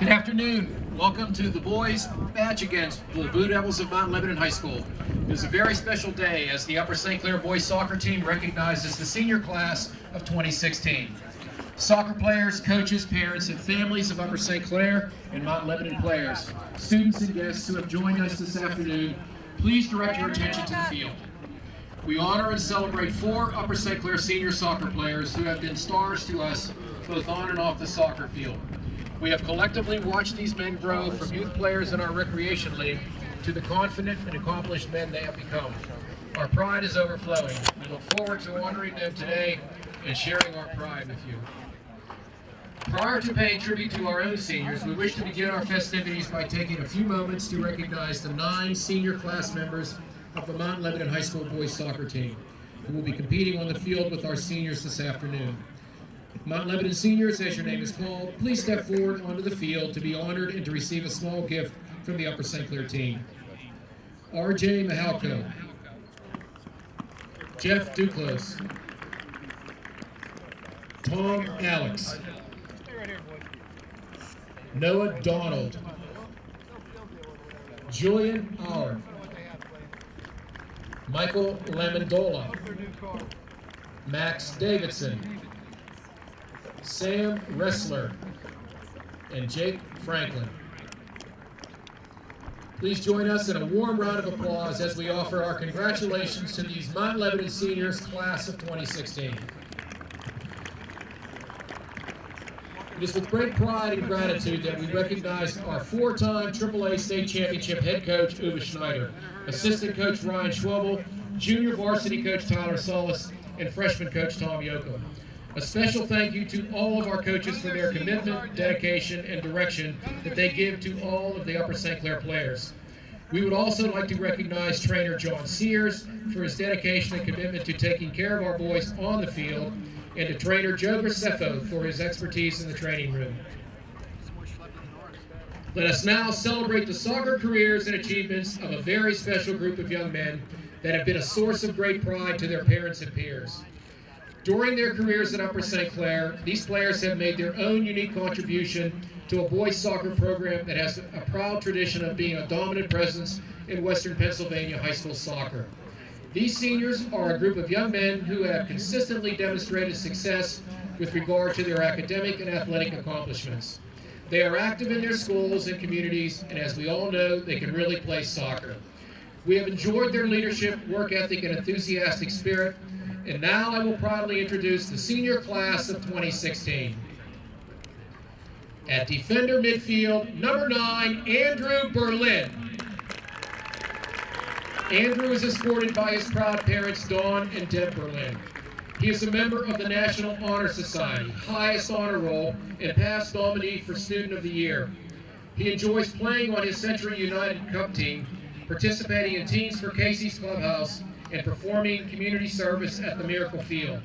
Good afternoon. Welcome to the boys match against the Blue Devils of Mount Lebanon High School. It is a very special day as the Upper St. Clair boys soccer team recognizes the senior class of 2016. Soccer players, coaches, parents, and families of Upper St. Clair and Mount Lebanon players, students and guests who have joined us this afternoon, please direct your attention to the field. We honor and celebrate 4 Upper St. Clair senior soccer players who have been stars to us both on and off the soccer field. We have collectively watched these men grow from youth players in our recreation league to the confident and accomplished men they have become. Our pride is overflowing. We look forward to honoring them today and sharing our pride with you. Prior to paying tribute to our own seniors, we wish to begin our festivities by taking a few moments to recognize the 9 senior class members of the Mount Lebanon High School boys soccer team who will be competing on the field with our seniors this afternoon. Mount Lebanon seniors, as your name is called, please step forward onto the field to be honored and to receive a small gift from the Upper St. Clair team. R.J. Mahalko, Jeff Duclos, Tom Alex, Noah Donald, Julian Auer, Michael Lamondola, Max Davidson, Sam Ressler, and Jake Franklin. Please join us in a warm round of applause as we offer our congratulations to these Mount Lebanon seniors class of 2016. It is with great pride and gratitude that we recognize our 4-time AAA State Championship head coach, Uwe Schneider, assistant coach Ryan Schwabel, junior varsity coach Tyler Solis, and freshman coach Tom Yoko. A special thank you to all of our coaches for their commitment, dedication, and direction that they give to all of the Upper St. Clair players. We would also like to recognize trainer John Sears for his dedication and commitment to taking care of our boys on the field, and to trainer Joe Graceffo for his expertise in the training room. Let us now celebrate the soccer careers and achievements of a very special group of young men that have been a source of great pride to their parents and peers. During their careers at Upper St. Clair, these players have made their own unique contribution to a boys soccer program that has a proud tradition of being a dominant presence in Western Pennsylvania high school soccer. These seniors are a group of young men who have consistently demonstrated success with regard to their academic and athletic accomplishments. They are active in their schools and communities, and as we all know, they can really play soccer. We have enjoyed their leadership, work ethic, and enthusiastic spirit, and now I will proudly introduce the senior class of 2016. At defender midfield, number 9, Andrew Berlin. Andrew is escorted by his proud parents, Dawn and Deb Berlin. He is a member of the National Honor Society, highest honor roll, and past nominee for Student of the Year. He enjoys playing on his Century United Cup team, participating in Teams for Casey's Clubhouse, and performing community service at the Miracle Field.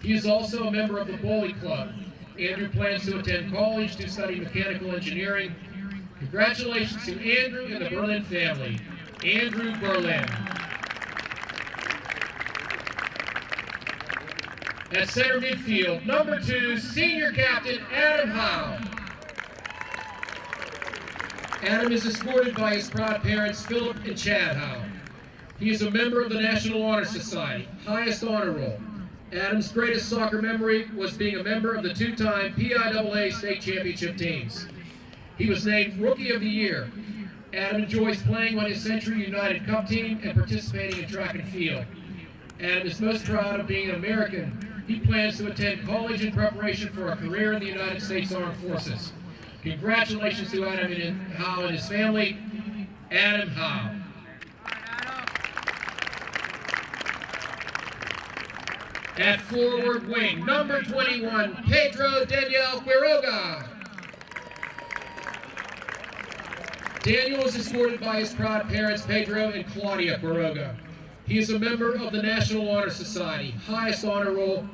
He is also a member of the Bowling Club. Andrew plans to attend college to study mechanical engineering. Congratulations to Andrew and the Berlin family. Andrew Berlin. At center midfield, number 2, senior captain Adam Howe. Adam is escorted by his proud parents, Philip and Chad Howe. He is a member of the National Honor Society, highest honor roll. Adam's greatest soccer memory was being a member of the 2-time PIAA state championship teams. He was named Rookie of the Year. Adam enjoys playing on his Century United Cup team and participating in track and field. Adam is most proud of being an American. He plans to attend college in preparation for a career in the United States Armed Forces. Congratulations to Adam and Howe and his family. Adam Howe. At forward wing, number 21, Pedro Daniel Quiroga. Daniel is escorted by his proud parents, Pedro and Claudia Quiroga. He is a member of the National Honor Society, highest honor roll.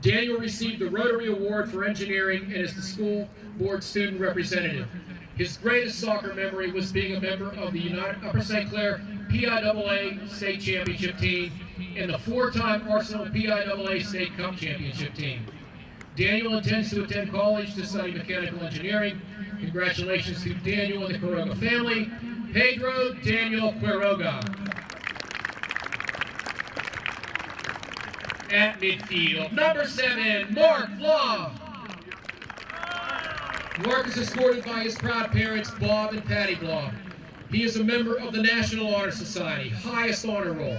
Daniel received the Rotary Award for Engineering and is the school board student representative. His greatest soccer memory was being a member of the Upper St. Clair PIAA state championship team and the 4-time Arsenal PIAA state cup championship team. Daniel intends to attend college to study mechanical engineering. Congratulations to Daniel and the Quiroga family. Pedro Daniel Quiroga. At midfield, number 7, Mark Law. Mark is escorted by his proud parents, Bob and Patty Blah. He is a member of the National Honor Society, highest honor roll.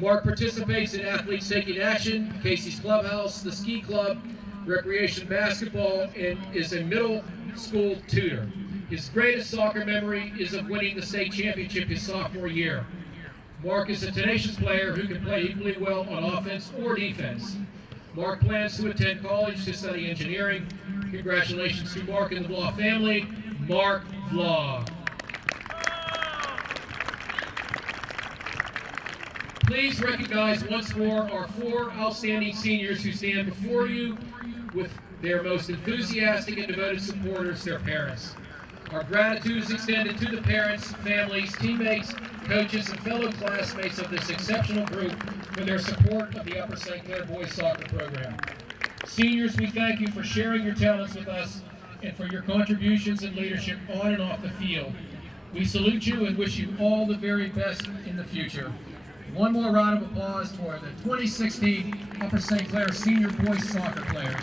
Mark participates in athletes taking action, Casey's Clubhouse, the ski club, recreation basketball, and is a middle school tutor. His greatest soccer memory is of winning the state championship his sophomore year. Mark is a tenacious player who can play equally well on offense or defense. Mark plans to attend college to study engineering. Congratulations to Mark and the Vlah family. Mark Vlah. Please recognize once more our 4 outstanding seniors who stand before you with their most enthusiastic and devoted supporters, their parents. Our gratitude is extended to the parents, families, teammates, coaches, and fellow classmates of this exceptional group for their support of the Upper St. Clair Boys Soccer Program. Seniors, we thank you for sharing your talents with us and for your contributions and leadership on and off the field. We salute you and wish you all the very best in the future. One more round of applause for the 2016 Upper St. Clair Senior Boys Soccer players.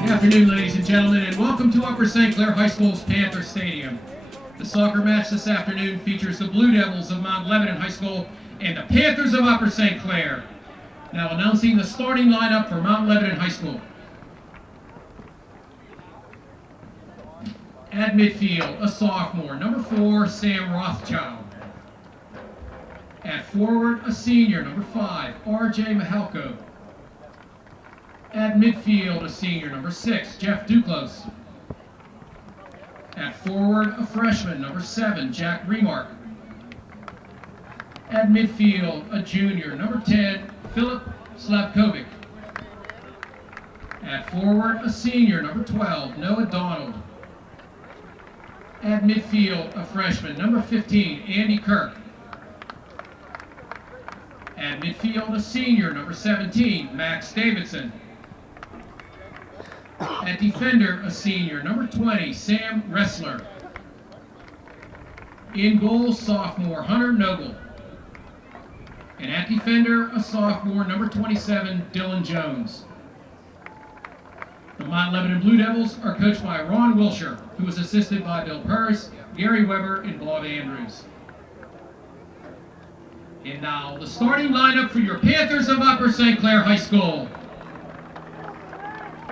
Good afternoon, ladies and gentlemen, and welcome to Upper St. Clair High School's Panther Stadium. The soccer match this afternoon features the Blue Devils of Mount Lebanon High School and the Panthers of Upper St. Clair. Now announcing the starting lineup for Mount Lebanon High School. At midfield, a sophomore, number 4, Sam Rothschild. At forward, a senior, number 5, RJ Mahalko. At midfield, a senior, number 6, Jeff Duclos. At forward, a freshman, number 7, Jack Remark. At midfield, a junior, number 10, Philip Slavkovic. At forward, a senior, number 12, Noah Donald. At midfield, a freshman, number 15, Andy Kirk. At midfield, a senior, number 17, Max Davidson. At defender, a senior, number 20, Sam Ressler. In goal, sophomore, Hunter Noble. And at defender, a sophomore, number 27, Dylan Jones. The Mount Lebanon Blue Devils are coached by Ron Wilshire, who is assisted by Bill Purse, Gary Weber, and Bob Andrews. And now, the starting lineup for your Panthers of Upper St. Clair High School.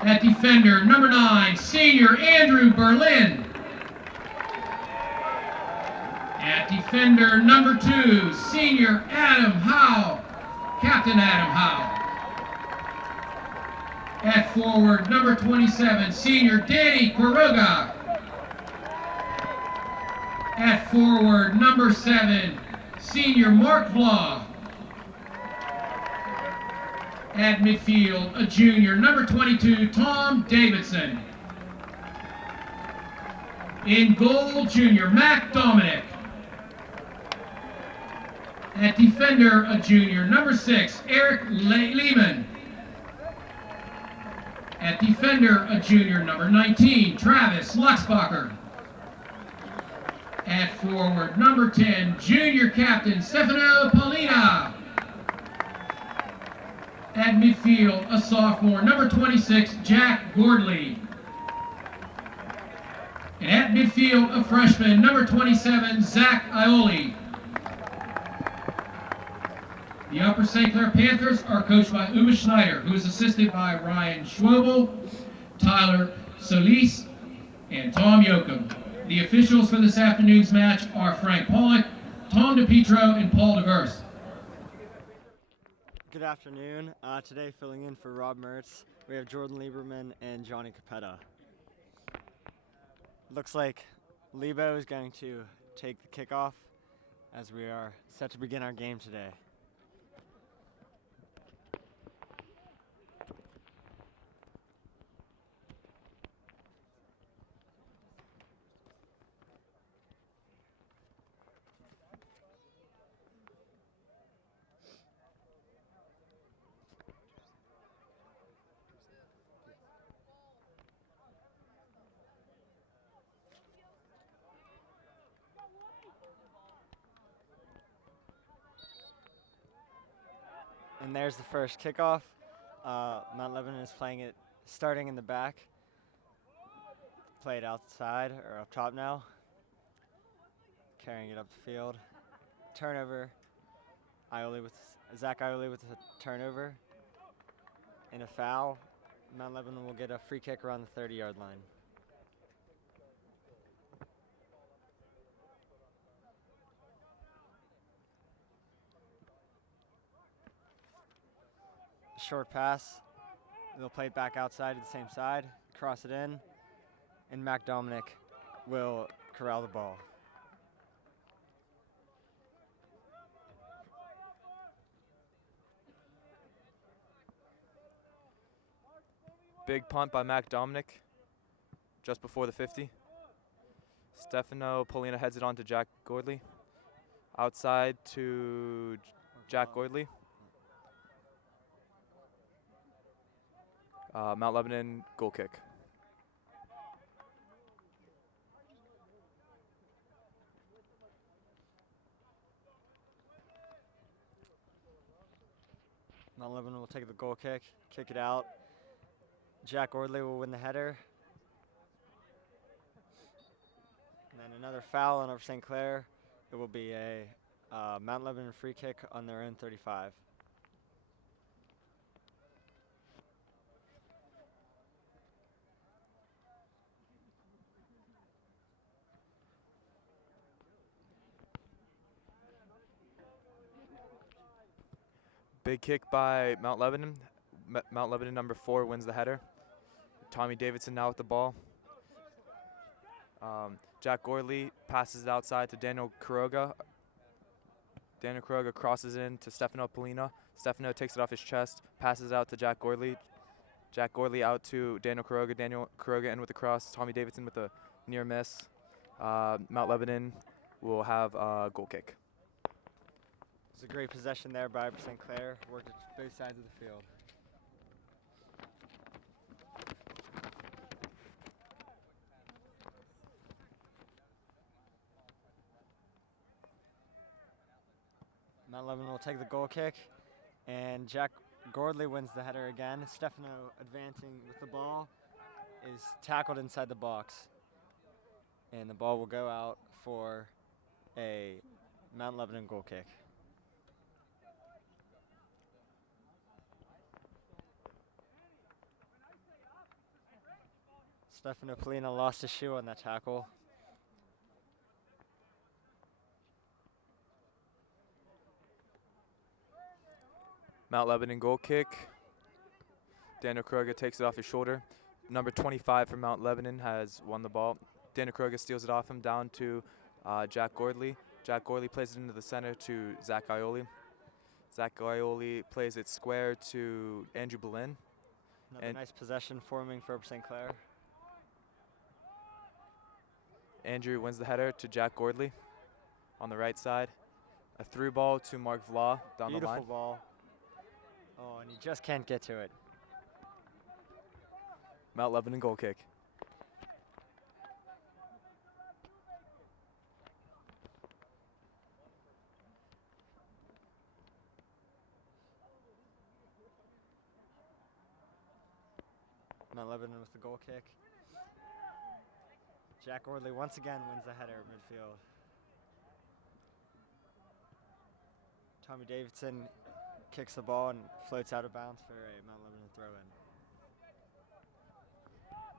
At defender, number 9, senior Andrew Berlin. At defender, number 2, senior Adam Howe, Captain Adam Howe. At forward, number 27, senior Danny Quiroga. At forward, number 7, senior Mark Vlah. At midfield, a junior, number 22, Tom Davidson. In goal, junior Mac Dominic. At defender, a junior, number 6, Eric Lehman. At defender, a junior, number 19, Travis Luxbacher. At forward, number 10, junior captain, Stefano Paulina. At midfield, a sophomore, number 26, Jack Gordley. And at midfield, a freshman, number 27, Zach Ioli. The Upper St. Clair Panthers are coached by Uma Schneider, who is assisted by Ryan Schwobel, Tyler Solis, and Tom Yoakum. The officials for this afternoon's match are Frank Pollock, Tom DePietro, and Paul DeVerse. Good afternoon. Today filling in for Rob Mertz, we have Jordan Lieberman and Johnny Capetta. Looks like Lebo is going to take the kickoff as we are set to begin our game today. And there's the first kickoff. Mount Lebanon is playing it starting in the back. Play it outside or up top now. Carrying it up the field. Turnover. Zach Ioli with a turnover. And a foul. Mount Lebanon will get a free kick around the 30-yard line. Short pass. They'll play it back outside to the same side, cross it in, and Mac Dominic will corral the ball. Big punt by Mac Dominic just before the 50. Stefano Polina heads it on to Jack Gordley. Outside to Jack Gordley. Mount Lebanon goal kick. Mount Lebanon will take the goal kick it out. Jack Gordley will win the header. And then another foul on over St. Clair. It will be a Mount Lebanon free kick on their own 35. Big kick by Mount Lebanon. Mount Lebanon number 4 wins the header. Tommy Davidson now with the ball. Jack Gordley passes it outside to Daniel Quiroga. Daniel Quiroga crosses in to Stefano Polina. Stefano takes it off his chest, passes it out to Jack Gordley. Jack Gordley out to Daniel Quiroga. Daniel Quiroga in with the cross. Tommy Davidson with a near miss. Mount Lebanon will have a goal kick. It's a great possession there by St. Clair. Worked at both sides of the field. Mount Lebanon will take the goal kick, and Jack Gordley wins the header again. Stefano advancing with the ball is tackled inside the box, and the ball will go out for a Mount Lebanon goal kick. Stefano Polina lost his shoe on that tackle. Mount Lebanon goal kick. Daniel Quiroga takes it off his shoulder. Number 25 for Mount Lebanon has won the ball. Daniel Quiroga steals it off him down to Jack Gordley. Jack Gordley plays it into the center to Zach Ioli. Zach Ioli plays it square to Andrew Boleyn. Another nice possession forming for St. Clair. Andrew wins the header to Jack Gordley on the right side. A through ball to Mark Vla down the line. Beautiful ball. Oh, and he just can't get to it. Mount Lebanon goal kick. Mount Lebanon with the goal kick. Jack Gordley once again wins the header at midfield. Tommy Davidson kicks the ball and floats out of bounds for a Mount Lebanon throw-in.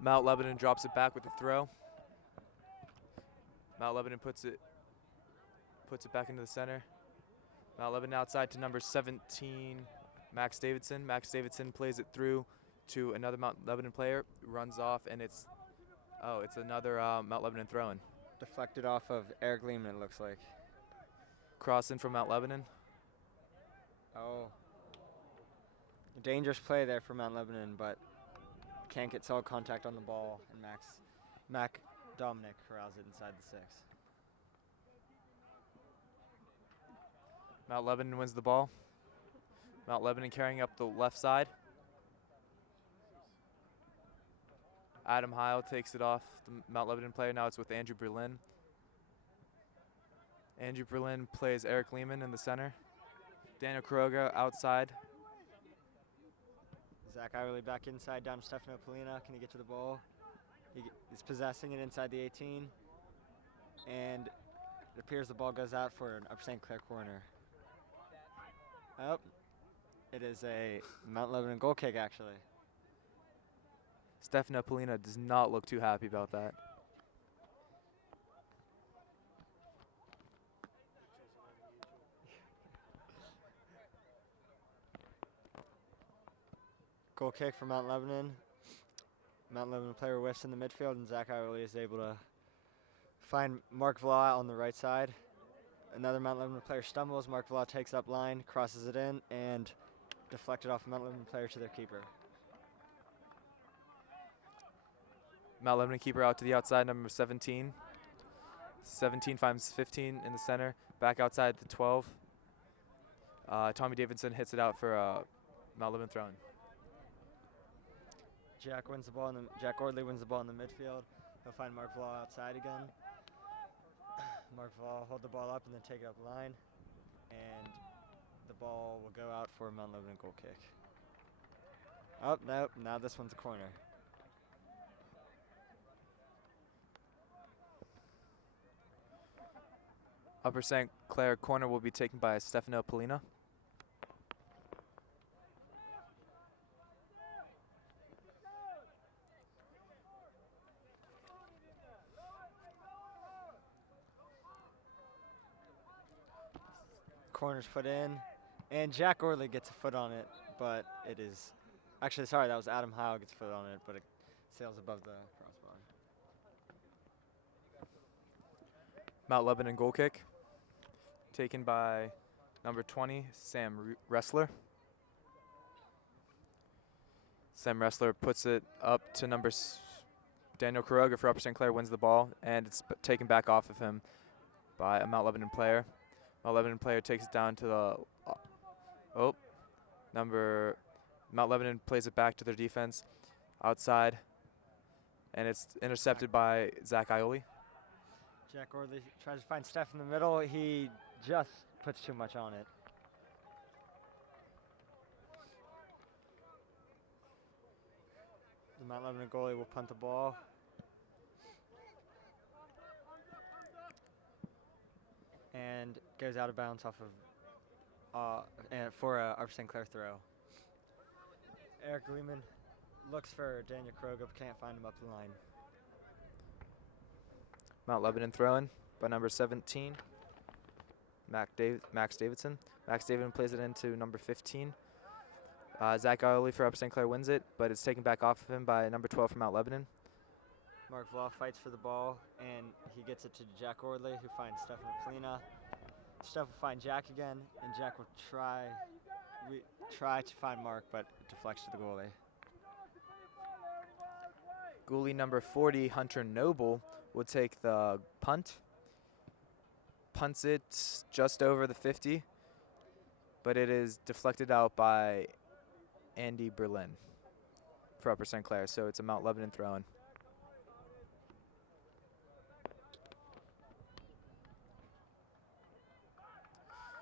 Mount Lebanon drops it back with the throw. Mount Lebanon puts it back into the center. Mount Lebanon outside to number 17, Max Davidson. Max Davidson plays it through to another Mount Lebanon player, runs off, and it's another Mount Lebanon throw-in. Deflected off of Eric Lehman, it looks like. Cross in from Mount Lebanon. Oh. Dangerous play there for Mount Lebanon, but can't get solid contact on the ball, and Mac Dominic corrals it inside the 6. Mount Lebanon wins the ball. Mount Lebanon carrying up the left side. Adam Heil takes it off the Mount Lebanon player. Now it's with Andrew Berlin. Andrew Berlin plays Eric Lehman in the center. Daniel Quiroga outside Zach Iwerly back inside, down to Stefano Polina. Can he get to the ball? He's possessing it inside the 18. And it appears the ball goes out for an Upper St. Clair corner. Oh, it is a Mount Lebanon goal kick, actually. Stefano Polina does not look too happy about that. Goal kick for Mount Lebanon. Mount Lebanon player whiffs in the midfield, and Zach Iwerly is able to find Mark Vla on the right side. Another Mount Lebanon player stumbles. Mark Vla takes up line, crosses it in, and deflected off a Mount Lebanon player to their keeper. Mount Lebanon keeper out to the outside, number 17. 17 finds 15 in the center, back outside the 12. Tommy Davidson hits it out for Mount Lebanon throw-in. Jack Gordley wins the ball in the midfield. He'll find Mark Vla outside again. Mark Vla hold the ball up and then take it up line, and the ball will go out for a Mount Lebanon goal kick. Oh, no, now this one's a corner. Upper St. Clair corner will be taken by Stefano Polina. Corner's put in, and Jack Gordley gets a foot on it, but it is actually, sorry, that was Adam Howe gets a foot on it, but it sails above the crossbar. Mount Lebanon goal kick taken by number 20, Sam Wrestler. Sam Wrestler puts it up to Daniel Quiroga for Upper St. Clair, wins the ball, and it's taken back off of him by a Mount Lebanon player. Mount Lebanon player takes it down to the Mount Lebanon plays it back to their defense outside, and it's intercepted by Zach Iwerly. Jack Gordley tries to find Steph in the middle. He just puts too much on it. The Mount Lebanon goalie will punt the ball. And goes out of bounds off of for a Upper St. Clair throw. Eric Lehman looks for Daniel Kroga, but can't find him up the line. Mount Lebanon throw-in by number 17, Max Davidson. Max Davidson plays it into number 15. Zach Iwerly for Upper St. Clair wins it, but it's taken back off of him by number 12 from Mount Lebanon. Mark Vla fights for the ball, and he gets it to Jack Gordley, who finds Stefano Polina. Steph will find Jack again, and Jack will try to find Mark, but it deflects to the goalie. Goalie number 40, Hunter Noble, will take the punt. Punts it just over the 50, but it is deflected out by Andy Berlin for Upper St. Clair, so it's a Mount Lebanon throw-in.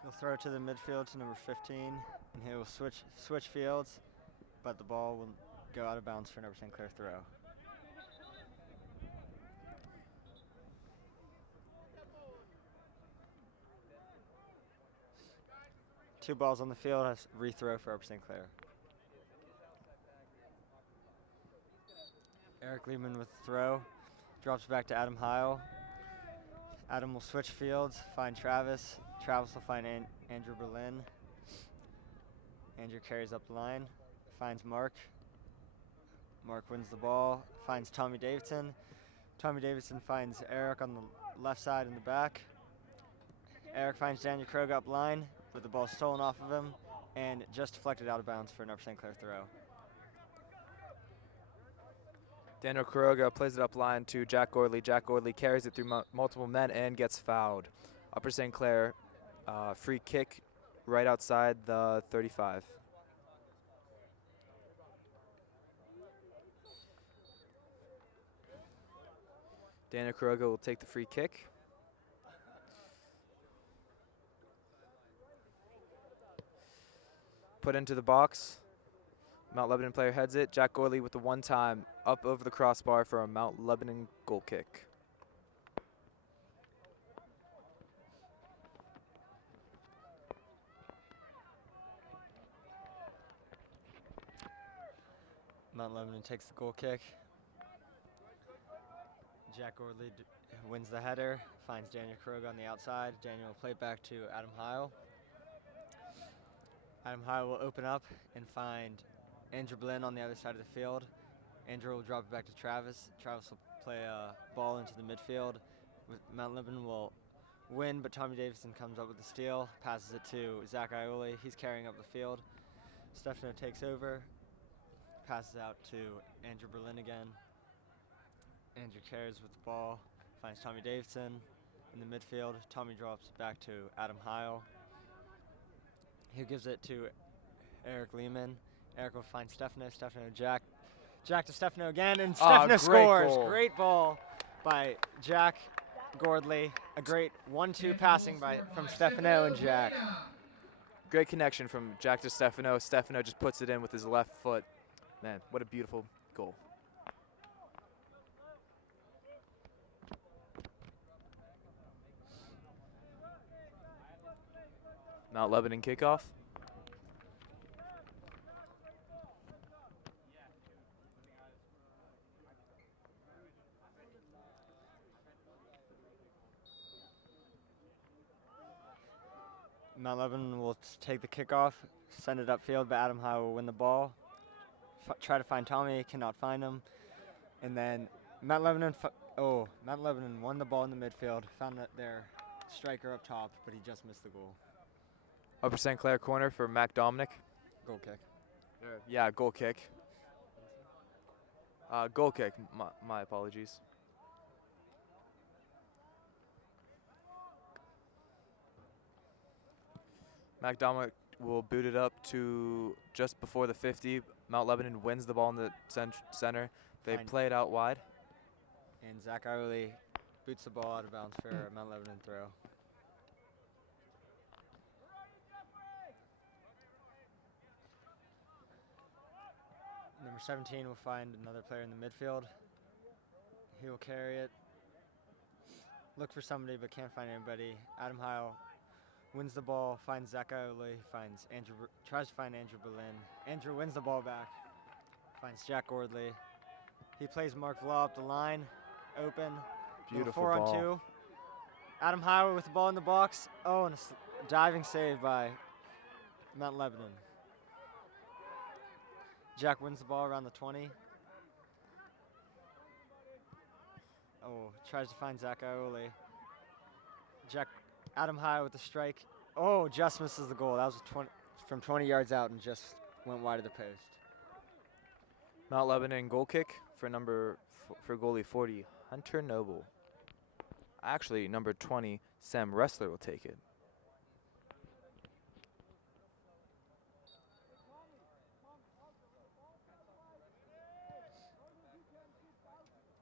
He'll throw it to the midfield to number 15, and he will switch fields, but the ball will go out of bounds for an Upper St. Clair throw. Two balls on the field, has rethrow for Upper St. Clair. Eric Lehman with the throw, drops back to Adam Heil. Adam will switch fields, find Travis. Travis will find Andrew Berlin. Andrew carries up the line, finds Mark. Mark wins the ball, finds Tommy Davidson. Tommy Davidson finds Eric on the left side in the back. Eric finds Daniel Kroga up line, with the ball stolen off of him, and just deflected out of bounds for an Upper St. Clair throw. Daniel Quiroga plays it up line to Jack Gordley. Jack Gordley carries it through multiple men and gets fouled. Upper St. Clair free kick right outside the 35. Daniel Quiroga will take the free kick. Put into the box Mount Lebanon player heads it. Jack Gorley with the one-time up over the crossbar for a Mount Lebanon goal kick. Mount Lebanon takes the goal kick. Jack Gordley wins the header, finds Daniel Kroga on the outside. Daniel will play it back to Adam Heil. Adam Heil will open up and find Andrew Blinn on the other side of the field. Andrew will drop it back to Travis. Travis will play a ball into the midfield. Mount Lebanon will win, but Tommy Davidson comes up with the steal, passes it to Zach Ioli. He's carrying up the field. Stefano takes over, passes out to Andrew Berlin again. Andrew carries with the ball, finds Tommy Davidson in the midfield. Tommy drops it back to Adam Heil. He gives it to Eric Lehman. Eric will find Stefano. Stefano, Jack. Jack to Stefano again, and Stefano scores. Goal. Great ball by Jack Gordley. A great 1-2 passing from Stefano and Jack. Great connection from Jack to Stefano. Stefano just puts it in with his left foot. Man, what a beautiful goal. Mount Lebanon kickoff. Mount Lebanon will take the kickoff, send it upfield, but Adam Howe will win the ball. Try to find Tommy, cannot find him. And then Mount Lebanon won the ball in the midfield, found their striker up top, but he just missed the goal. Upper St. Clair corner for Mac Dominic. Goal kick. Yeah, goal kick. Goal kick, my apologies. Mac Dominic will boot it up to just before the 50. Mount Lebanon wins the ball in the center. They play it out wide. And Zach Ioli boots the ball out of bounds for a Mount Lebanon throw. Number 17 will find another player in the midfield. He will carry it. Look for somebody, but can't find anybody. Adam Heil wins the ball, finds Zach Ioli, tries to find Andrew Berlin. Andrew wins the ball back, finds Jack Gordley. He plays Mark Vlau up the line, open. Beautiful 4-on-2. Adam Heil with the ball in the box. Oh, and a diving save by Mount Lebanon. Jack wins the ball around the 20. Oh, tries to find Zach Ioli. Adam Heil with the strike. Oh, just misses the goal. That was from 20 yards out and just went wide of the post. Mount Lebanon goal kick for goalie 40, Hunter Noble. Actually, number 20, Sam Ressler will take it.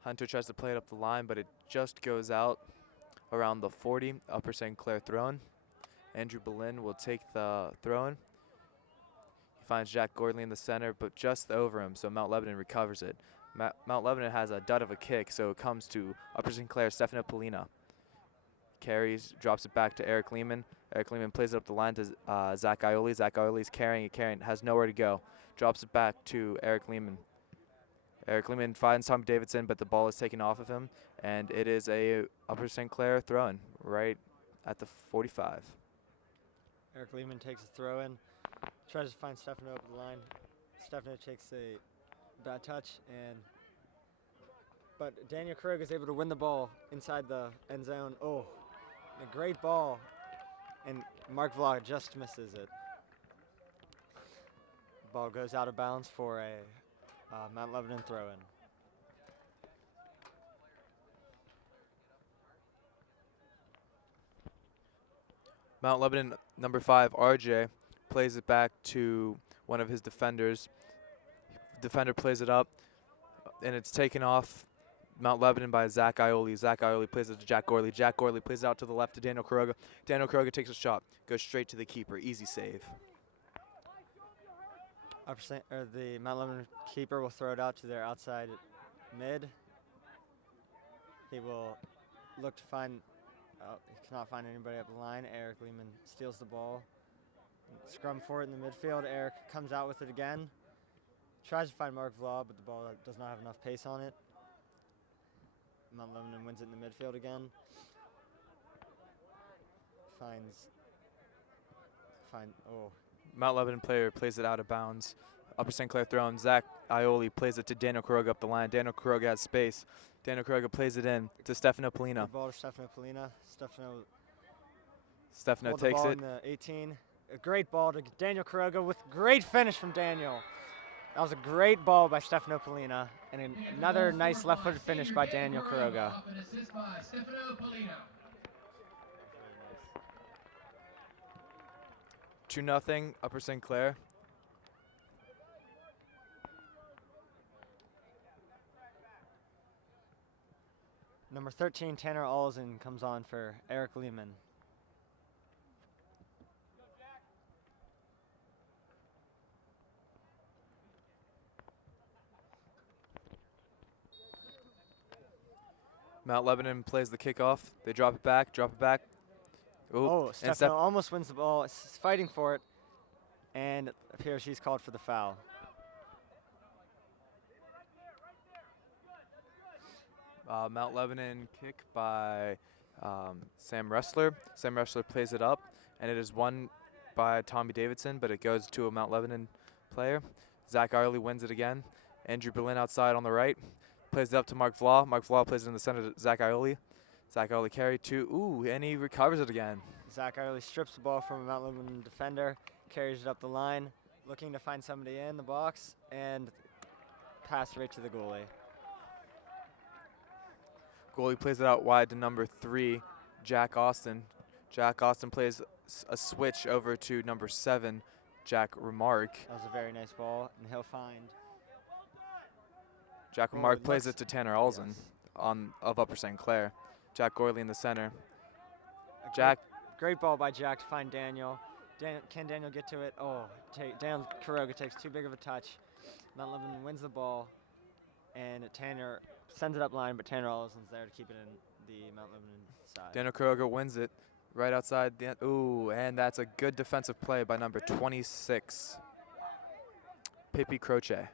Hunter tries to play it up the line, but it just goes out around the 40, Upper St. Clair throw-in. Andrew Berlin will take the throw-in. He finds Jack Gordley in the center, but just over him, so Mount Lebanon recovers it. Mount Lebanon has a dud of a kick, so it comes to Upper St. Clair, Stefano Polina. Carries, drops it back to Eric Lehman. Eric Lehman plays it up the line to Zach Ioli. Zach Ioli's carrying, has nowhere to go. Drops it back to Eric Lehman. Eric Lehman finds Tom Davidson, but the ball is taken off of him, and it is a Upper St. Clair throw-in right at the 45. Eric Lehman takes a throw-in, tries to find Stefano up the line. Stefano takes a bad touch, but Daniel Krug is able to win the ball inside the end zone. Oh, a great ball, and Mark Vlog just misses it. Ball goes out of bounds for a Mount Lebanon throw-in. Mount Lebanon, number 5, RJ, plays it back to one of his defenders. Defender plays it up, and it's taken off Mount Lebanon by Zach Ioli. Zach Ioli plays it to Jack Gorley. Jack Gorley plays it out to the left to Daniel Kuroga. Daniel Kuroga takes a shot, goes straight to the keeper. Easy save. The Mount Lebanon keeper will throw it out to their outside mid. He will look to find. He cannot find anybody up the line. Eric Lehman steals the ball. Scrum for it in the midfield. Eric comes out with it again. Tries to find Mark Vlau, but the ball does not have enough pace on it. Mount Lebanon wins it in the midfield again. Mount Lebanon player plays it out of bounds. Upper St. Clair throw in. Zach Ioli plays it to Daniel Kuroga up the line. Daniel Kuroga has space. Daniel Kuroga plays it in to Stefano Polina. Good ball to Stefano Polina. Stefano hold takes the ball it. in the 18. A great ball to Daniel Kuroga with great finish from Daniel. That was a great ball by Stefano Polina, and another nice left-footed finish by Daniel Kuroga. 2-0 Upper St. Clair. Number 13, Tanner Alzen, comes on for Eric Lehman. Mount Lebanon plays the kickoff. They drop it back. Oh, Stefano almost wins the ball. He's fighting for it, and it appears he's called for the foul. Mount Lebanon kick by Sam Wrestler. Sam Wrestler plays it up, and it is won by Tommy Davidson, but it goes to a Mount Lebanon player. Zach Arley wins it again. Andrew Berlin outside on the right. Plays it up to Mark Vlau. Mark Vlau plays it in the center to Zach Ioli. Zach Ioli carry and he recovers it again. Zach Ioli strips the ball from a Mount Lebanon defender, carries it up the line, looking to find somebody in the box, and pass right to the goalie. Goalie plays it out wide to number 3, Jack Austin. Jack Austin plays a switch over to number 7, Jack Remark. That was a very nice ball, and he'll find. Jack Remark plays it to Tanner Alzen of Upper St. Clair. Jack Gorley in the center. Great ball by Jack to find Daniel. Can Daniel get to it? Oh, Daniel Kuroga takes too big of a touch. Mount Lebanon wins the ball, and Tanner sends it up line, but Tanner Alzen's there to keep it in the Mount Lebanon side. Daniel Kuroga wins it right outside the end. Ooh, and that's a good defensive play by number 26, Pippi Croce.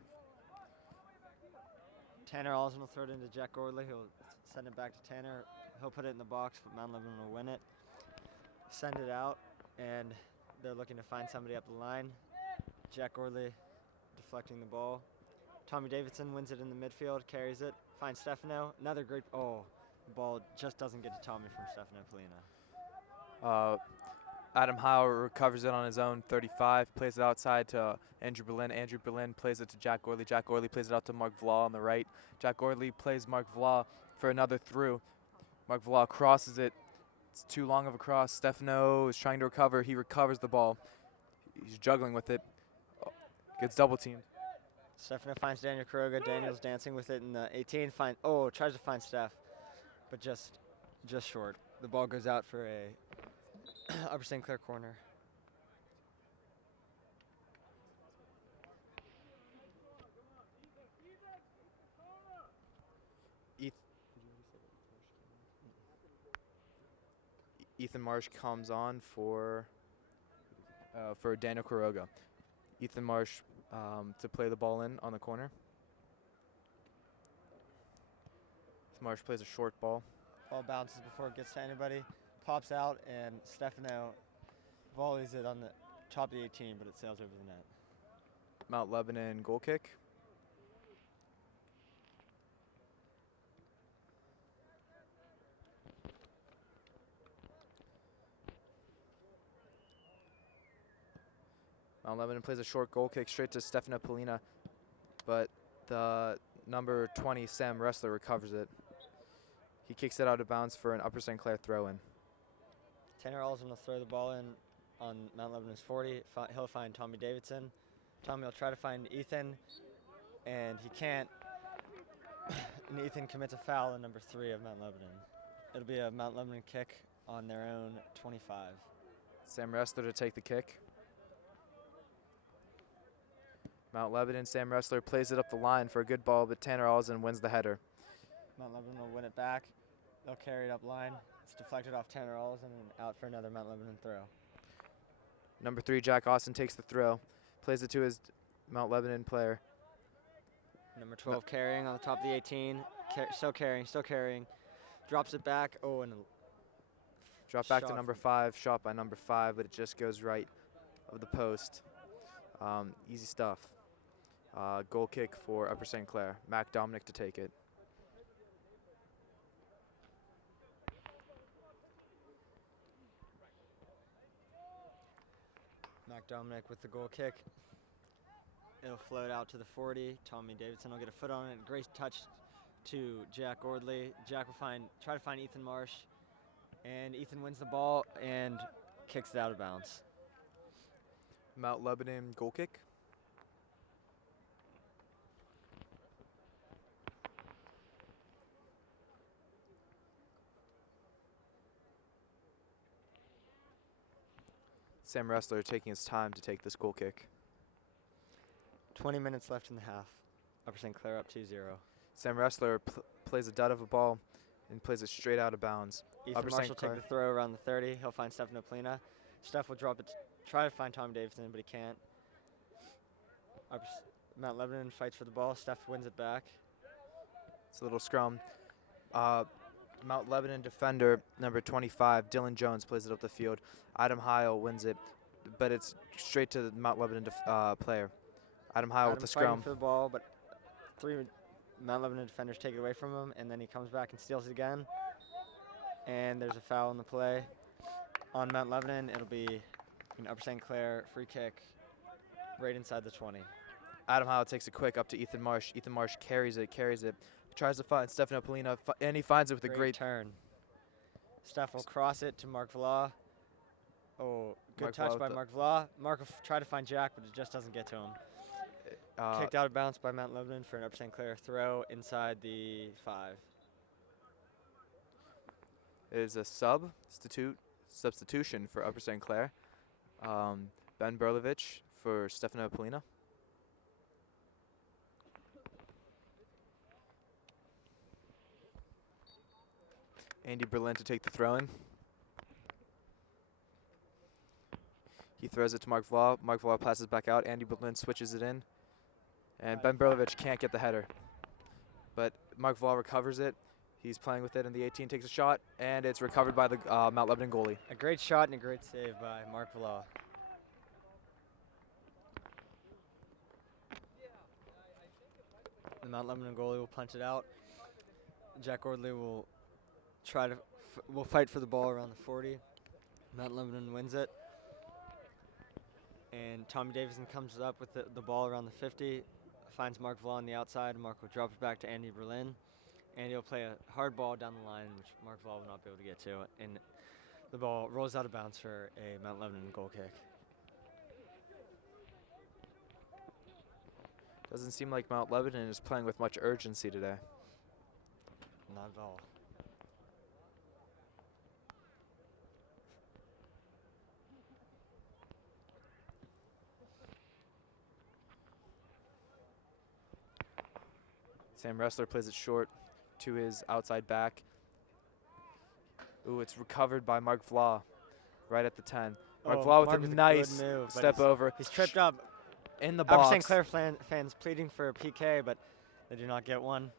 Tanner Alzen will throw it into Jack Gordley. He'll send it back to Tanner. He'll put it in the box, but Mount Lebanon will win it. Send it out, and they're looking to find somebody up the line. Jack Gordley deflecting the ball. Tommy Davidson wins it in the midfield, carries it, finds Stefano. Another great, the ball just doesn't get to Tommy from Stefano Polina. Adam Howe recovers it on his own 35, plays it outside to Andrew Berlin. Andrew Berlin plays it to Jack Gorley. Jack Gorley plays it out to Mark Vlau on the right. Jack Gorley plays Mark Vlau for another through. Mark Vlau crosses it. It's too long of a cross. Stefano is trying to recover. He recovers the ball. He's juggling with it. Gets double teamed. Stefano finds Daniel Kuroga. Daniel's dancing with it in the 18. Tries to find Steph, but just short. The ball goes out for a Upper St. Clair corner. Ethan Marsh comes on for Daniel Kuroga. Ethan Marsh to play the ball in on the corner. Marsh plays a short ball. Ball bounces before it gets to anybody. Pops out, and Stefano volleys it on the top of the 18, but it sails over the net. Mount Lebanon goal kick. Mount Lebanon plays a short goal kick straight to Stefano Polina, but the number 20, Sam Wrestler, recovers it. He kicks it out of bounds for an Upper St. Clair throw-in. Tanner Alzen will throw the ball in on Mount Lebanon's 40. He'll find Tommy Davidson. Tommy will try to find Ethan, and he can't. And Ethan commits a foul on number 3 of Mount Lebanon. It'll be a Mount Lebanon kick on their own 25. Sam Wrestler to take the kick. Mount Lebanon, Sam Wrestler plays it up the line for a good ball, but Tanner Allison wins the header. Mount Lebanon will win it back. They'll carry it up line. It's deflected off Tanner Allison and out for another Mount Lebanon throw. Number 3, Jack Austin takes the throw, plays it to his Mount Lebanon player. Number 12 carrying on the top of the 18. Still carrying. Drops it back. Oh, and Drop back to shot number from- 5, shot by number 5, but it just goes right of the post. Easy stuff. Goal kick for Upper St. Clair. Mac Dominic to take it. Mac Dominic with the goal kick. It'll float out to the 40. Tommy Davidson will get a foot on it. Great touch to Jack Gordley. Jack will try to find Ethan Marsh. And Ethan wins the ball and kicks it out of bounds. Mount Lebanon goal kick. Sam Wrestler taking his time to take this goal kick. 20 minutes left in the half. Upper St. Clair up 2-0. Sam Wrestler plays a dud of a ball and plays it straight out of bounds. Ethan Upper Marsh St. will Clair. take the throw around the 30. He'll find Stefano Polina. Steph will drop it, try to find Tom Davidson, but he can't. Mount Lebanon fights for the ball. Steph wins it back. It's a little scrum. Mount Lebanon defender number 25, Dylan Jones, plays it up the field. Adam Heil wins it, but it's straight to the Mount Lebanon player. Adam Heil with the fighting scrum. for the ball, but 3 Mount Lebanon defenders take it away from him, and then he comes back and steals it again. And there's a foul in the play on Mount Lebanon. It'll be an Upper St. Clair free kick right inside the 20. Adam Heil takes it quick up to Ethan Marsh. Ethan Marsh carries it. Tries to find Stefano Polina, and he finds it with a great turn. Steph will cross it to Mark Vla. Oh, good Mark touch Vla by with Mark Vla. Mark will try to find Jack, but it just doesn't get to him. Kicked out of bounds by Mount Lebanon for an Upper St. Clair throw inside the 5. It is a substitution for Upper St. Clair. Ben Berlovich for Stefano Polina. Andy Berlin to take the throw-in. He throws it to Mark Vla. Mark Vla passes back out. Andy Berlin switches it in. And Ben Berlovich can't get the header. But Mark Vla recovers it. He's playing with it, and the 18 takes a shot, and it's recovered by the Mount Lebanon goalie. A great shot and a great save by Mark Vla. The Mount Lebanon goalie will punch it out. Jack Gordley will will fight for the ball around the 40. Mount Lebanon wins it. And Tommy Davidson comes up with the ball around the 50, finds Mark Vla on the outside. Mark will drop it back to Andy Berlin. And he'll play a hard ball down the line, which Mark Vla will not be able to get to. And the ball rolls out of bounds for a Mount Lebanon goal kick. Doesn't seem like Mount Lebanon is playing with much urgency today. Not at all. Sam Wrestler plays it short to his outside back. Ooh, it's recovered by Mark Vla right at the 10. Mark Vla with a nice move, step over. He's tripped up. In the Upper box. St. Clair fans pleading for a PK, but they do not get one.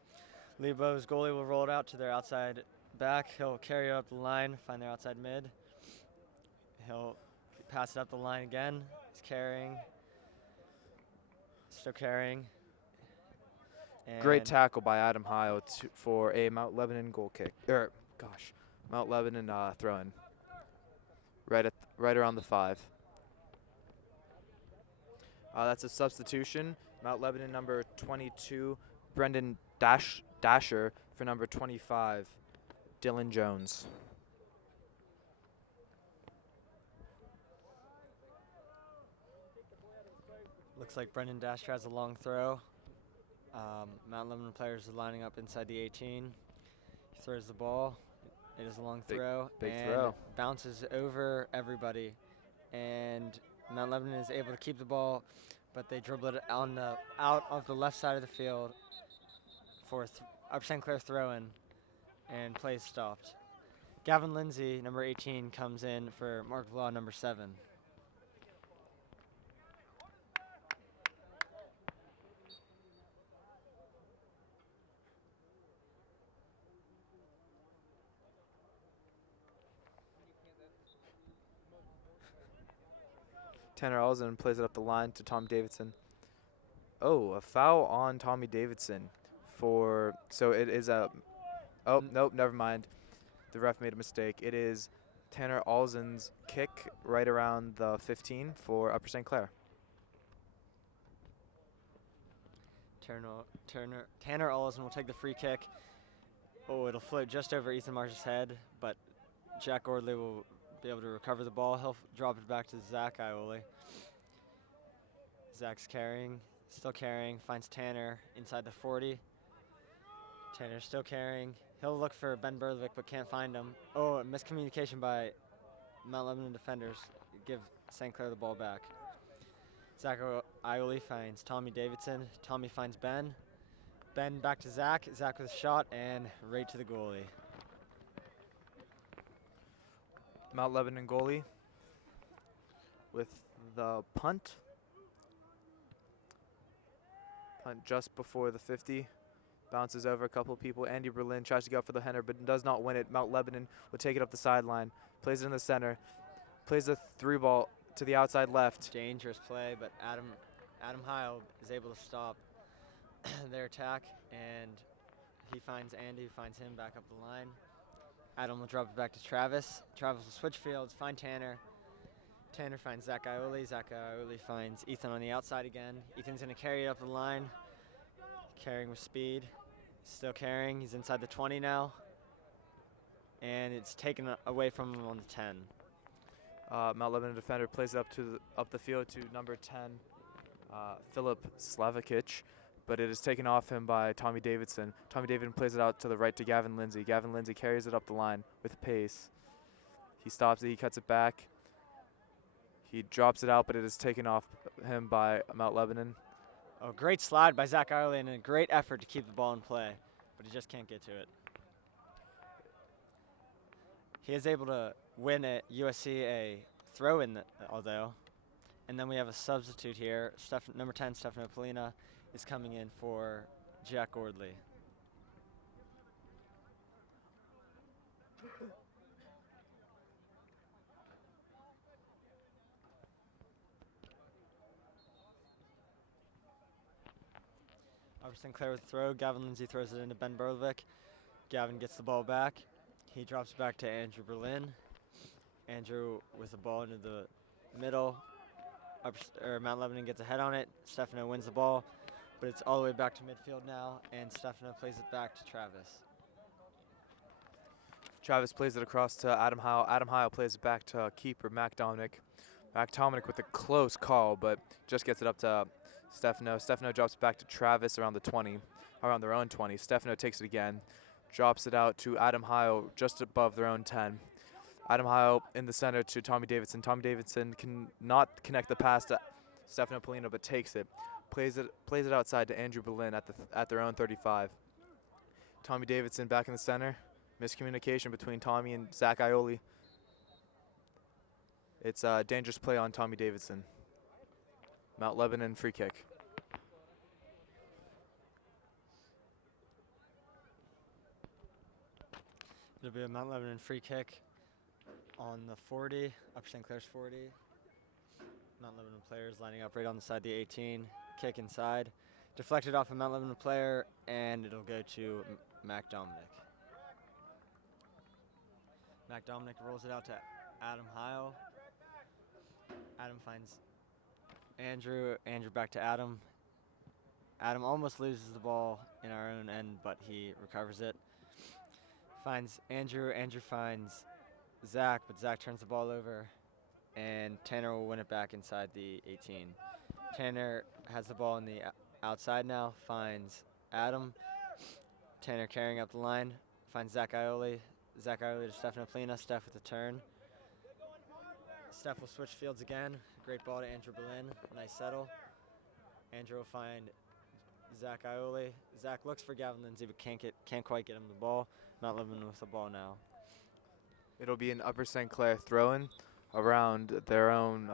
Lebo's goalie will roll it out to their outside back. He'll carry it up the line, find their outside mid. He'll pass it up the line again. He's carrying. Still carrying. Great tackle by Adam Heil for a Mount Lebanon goal kick. Mount Lebanon throw-in. Right around the 5. That's a substitution. Mount Lebanon number 22, Brendan Dasher for number 25, Dylan Jones. Looks like Brendan Dasher has a long throw. Mount Lebanon players are lining up inside the 18. He throws the ball. It is a long throw. Big and throw. Bounces over everybody. And Mount Lebanon is able to keep the ball, but they dribbled it out of the left side of the field for Upper St. Clair throw-in, and play is stopped. Gavin Lindsay, number 18, comes in for Mark Vlau, number 7. Tanner Olsen plays it up the line to Tom Davidson. Oh, a foul on Tommy Davidson so it is a, oh, nope, never mind. The ref made a mistake. It is Tanner Olsen's kick right around the 15 for Upper St. Clair. Tanner Olsen will take the free kick. Oh, it'll float just over Ethan Marsh's head, but Jack Gordley will be able to recover the ball. He'll drop it back to Zach Ioli. Zach's still carrying, finds Tanner inside the 40. Tanner's still carrying. He'll look for Ben Berlovic, but can't find him. Oh, a miscommunication by Mount Lebanon defenders. Give St. Clair the ball back. Zach Ioli finds Tommy Davidson. Tommy finds Ben. Ben back to Zach. Zach with a shot and right to the goalie. Mount Lebanon goalie with the punt. Punt just before the 50. Bounces over a couple of people. Andy Berlin tries to go for the header, but does not win it. Mount Lebanon will take it up the sideline. Plays it in the center. Plays a through ball to the outside left. Dangerous play, but Adam Heil is able to stop their attack, and he finds Andy, who finds him back up the line. Adam will drop it back to Travis. Travis will switch fields, find Tanner. Tanner finds Zach Ioli. Zach Ioli finds Ethan on the outside again. Ethan's going to carry it up the line. Carrying with speed. Still carrying. He's inside the 20 now. And it's taken away from him on the 10. Mount Lebanon defender plays it up the field to number 10, Philip Slavikic, but it is taken off him by Tommy Davidson. Tommy Davidson plays it out to the right to Gavin Lindsay. Gavin Lindsay carries it up the line with pace. He stops it. He cuts it back. He drops it out, but it is taken off him by Mount Lebanon. Oh, great slide by Zach Ireland and a great effort to keep the ball in play, but he just can't get to it. He is able to win at USC a throw-in, although. And then we have a substitute here. Number 10, Stefano Polina, is coming in for Jack Gordley. Upper St. Clair with the throw. Gavin Lindsay throws it into Ben Berlovic. Gavin gets the ball back. He drops it back to Andrew Berlin. Andrew with the ball into the middle. Mount Lebanon gets a head on it. Stefano wins the ball, but it's all the way back to midfield now, and Stefano plays it back to Travis. Travis plays it across to Adam Heil. Adam Heil plays it back to keeper Mac Dominic. Mac Dominic with a close call, but just gets it up to Stefano. Stefano drops it back to Travis around the 20, around their own 20. Stefano takes it again, drops it out to Adam Heil just above their own 10. Adam Heil in the center to Tommy Davidson. Tommy Davidson can not connect the pass to Stefano Polino, but takes it. Plays it outside to Andrew Berlin at their own 35. Tommy Davidson back in the center. Miscommunication between Tommy and Zach Ioli. It's a dangerous play on Tommy Davidson. Mount Lebanon free kick. It'll be a Mount Lebanon free kick on the 40, Upper St. Clair's 40. Mount Lebanon players lining up right on the side of the 18. Kick inside. Deflected off a Mount Lebanon player, and it'll go to Mac Dominic. Mac Dominic rolls it out to Adam Heil. Adam finds Andrew. Andrew back to Adam. Adam almost loses the ball in our own end, but he recovers it. Finds Andrew. Andrew finds Zach, but Zach turns the ball over, and Tanner will win it back inside the 18. Tanner has the ball on the outside now, finds Adam. Tanner carrying up the line, finds Zach Ioli. Zach Ioli to Stefano Polina. Steph with a turn. Steph will switch fields again. Great ball to Andrew Berlin. Nice settle. Andrew will find Zach Ioli. Zach looks for Gavin Lindsay, but can't quite get him the ball. Mount Lebanon with the ball now. It'll be an Upper St. Clair throw-in around their own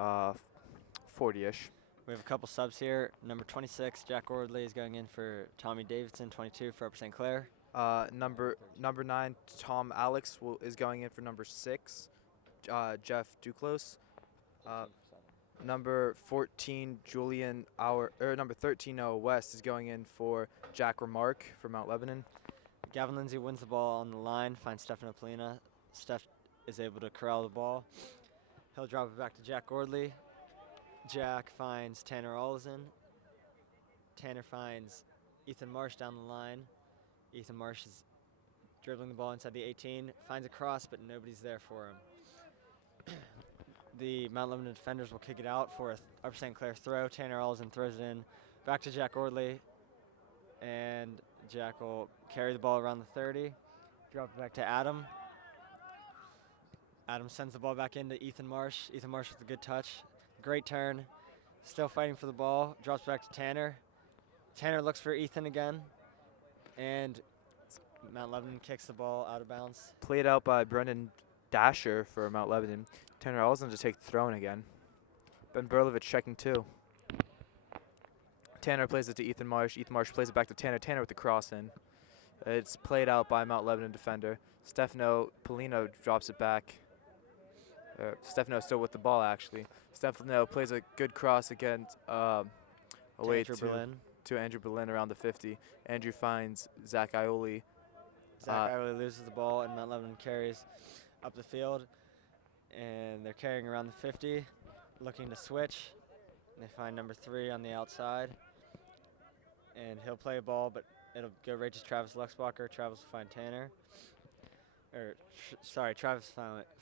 40-ish. We have a couple subs here. Number 26, Jack Ordley is going in for Tommy Davidson. 22 for Upper St. Clair. Number 9, Tom Alex is going in for number 6, Jeff Duclos. Number 14, number 13, Noah West is going in for Jack Remark for Mount Lebanon. Gavin Lindsay wins the ball on the line, finds Stefano Polina. Steph is able to corral the ball. He'll drop it back to Jack Gordley. Jack finds Tanner Olsen. Tanner finds Ethan Marsh down the line. Ethan Marsh is dribbling the ball inside the 18, finds a cross, but nobody's there for him. The Mount Lebanon defenders will kick it out for a Upper St. Clair throw. Tanner Olsen throws it in back to Jack Ordley, and Jack will carry the ball around the 30, drop it back to Adam. Adam sends the ball back into Ethan Marsh. Ethan Marsh with a good touch. Great turn. Still fighting for the ball. Drops back to Tanner. Tanner looks for Ethan again, and Mount Lebanon kicks the ball out of bounds. Played out by Brendan Dasher for Mount Lebanon. Tanner Olsen to take the throw-in again. Ben Berlovich checking too. Tanner plays it to Ethan Marsh. Ethan Marsh plays it back to Tanner. Tanner with the cross in. It's played out by Mount Lebanon defender. Stefano Polino drops it back. Stefano still with the ball, actually. Stefano plays a good cross against away to Andrew Berlin around the 50. Andrew finds Zach Ioli. Zach Ioli loses the ball, and Mount Lebanon carries up the field. And they're carrying around the 50, looking to switch. They find number 3 on the outside. And he'll play a ball, but it'll go right to Travis Luxbacher. Travis will find Tanner. Travis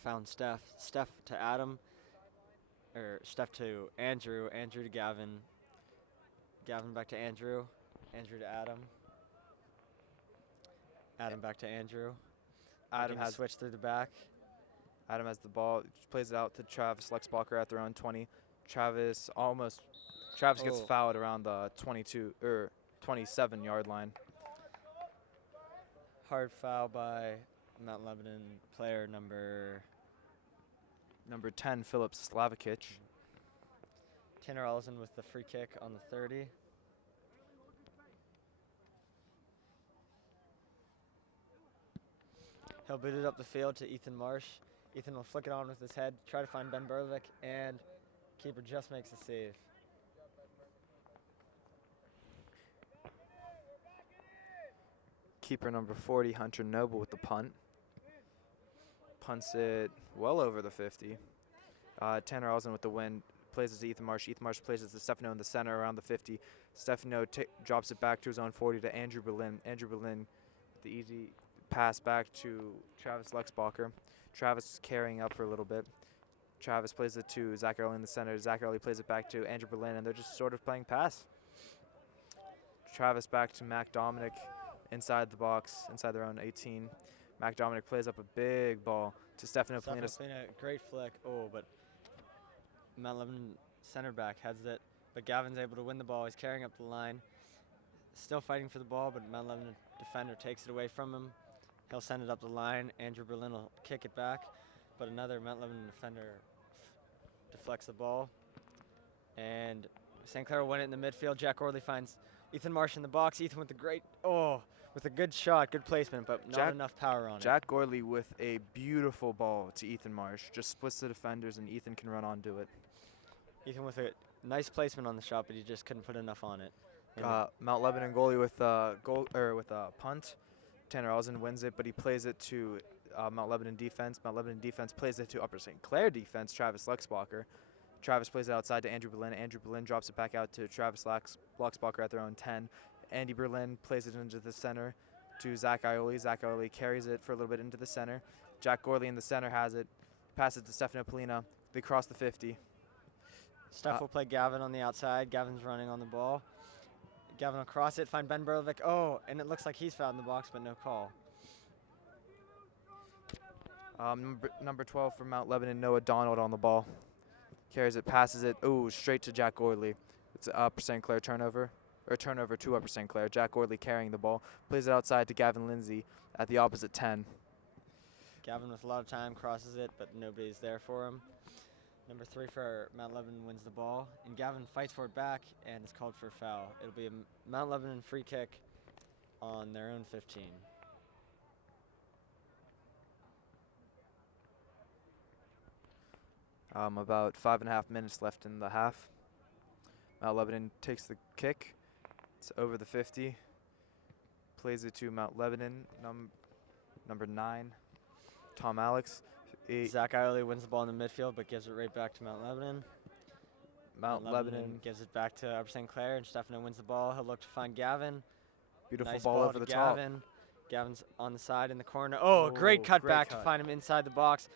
found Steph. Steph to Adam. Steph to Andrew. Andrew to Gavin. Gavin back to Andrew. Andrew to Adam. Adam back to Andrew. Adam has switch through the back. Adam has the ball, plays it out to Travis Luxbacher at their own 20. Travis gets fouled around the 27-yard line. Hard foul by Mount Lebanon player number 10, Philip Slavikic. Tanner Olsen with the free kick on the 30. He'll boot it up the field to Ethan Marsh. Ethan will flick it on with his head, try to find Ben Berlovic, and keeper just makes a save. Keeper number 40, Hunter Noble with the punt. Punts it well over the 50. Tanner Olsen with the win. Plays it to Ethan Marsh. Ethan Marsh plays it to Stefano in the center around the 50. Stefano drops it back to his own 40 to Andrew Berlin. Andrew Berlin, the easy pass back to Travis Luxbacher. Travis carrying up for a little bit. Travis plays it to Zach Early in the center. Zach Early plays it back to Andrew Berlin, and they're just sort of playing pass. Travis back to Mac Dominic inside the box, inside their own 18. Mac Dominic plays up a big ball to Stefano Polina. Great flick. But Mount Lebanon center back heads it, but Gavin's able to win the ball. He's carrying up the line. Still fighting for the ball, but Mount Lebanon defender takes it away from him. He'll send it up the line. Andrew Berlin will kick it back, but another Mount Lebanon defender deflects the ball. And St. Clair will win it in the midfield. Jack Orley finds Ethan Marsh in the box. Ethan with with a good shot, good placement, but not enough power on it. Jack Gorley with a beautiful ball to Ethan Marsh. Just splits the defenders, and Ethan can run on to it. Ethan with a nice placement on the shot, but he just couldn't put enough on it. Mount Lebanon goalie with a punt. Tanner Olsen wins it, but he plays it to Mount Lebanon defense. Mount Lebanon defense plays it to Upper St. Clair defense, Travis Luxbacher. Travis plays it outside to Andrew Berlin. Andrew Berlin drops it back out to Travis Luxbacher at their own 10. Andy Berlin plays it into the center to Zach Ioli. Zach Ioli carries it for a little bit into the center. Jack Gorley in the center has it. Passes to Stefano Polina. They cross the 50. Steph will play Gavin on the outside. Gavin's running on the ball. Gavin will cross it, find Ben Berlovic. And it looks like he's fouled in the box, but no call. Number 12 for Mount Lebanon, Noah Donald on the ball. Carries it, passes it, straight to Jack Gorley. It's an Upper St. Clair turnover, or turnover to Upper St. Clair. Jack Gordley carrying the ball. Plays it outside to Gavin Lindsay at the opposite 10. Gavin with a lot of time crosses it, but nobody's there for him. Number 3 for Mount Lebanon wins the ball, and Gavin fights for it back and is called for a foul. It'll be a Mount Lebanon free kick on their own 15. About 5.5 minutes left in the half. Mount Lebanon takes the kick. It's over the 50. Plays it to Mount Lebanon, number 9, Tom Alex. Zach Ioley wins the ball in the midfield, but gives it right back to Mount Lebanon. Mount Lebanon gives it back to Upper St. Clair, and Stefano wins the ball. He'll look to find Gavin. Beautiful Nice ball over the top. Gavin. Gavin's on the side in the corner. Oh, great cut back to find him inside the box.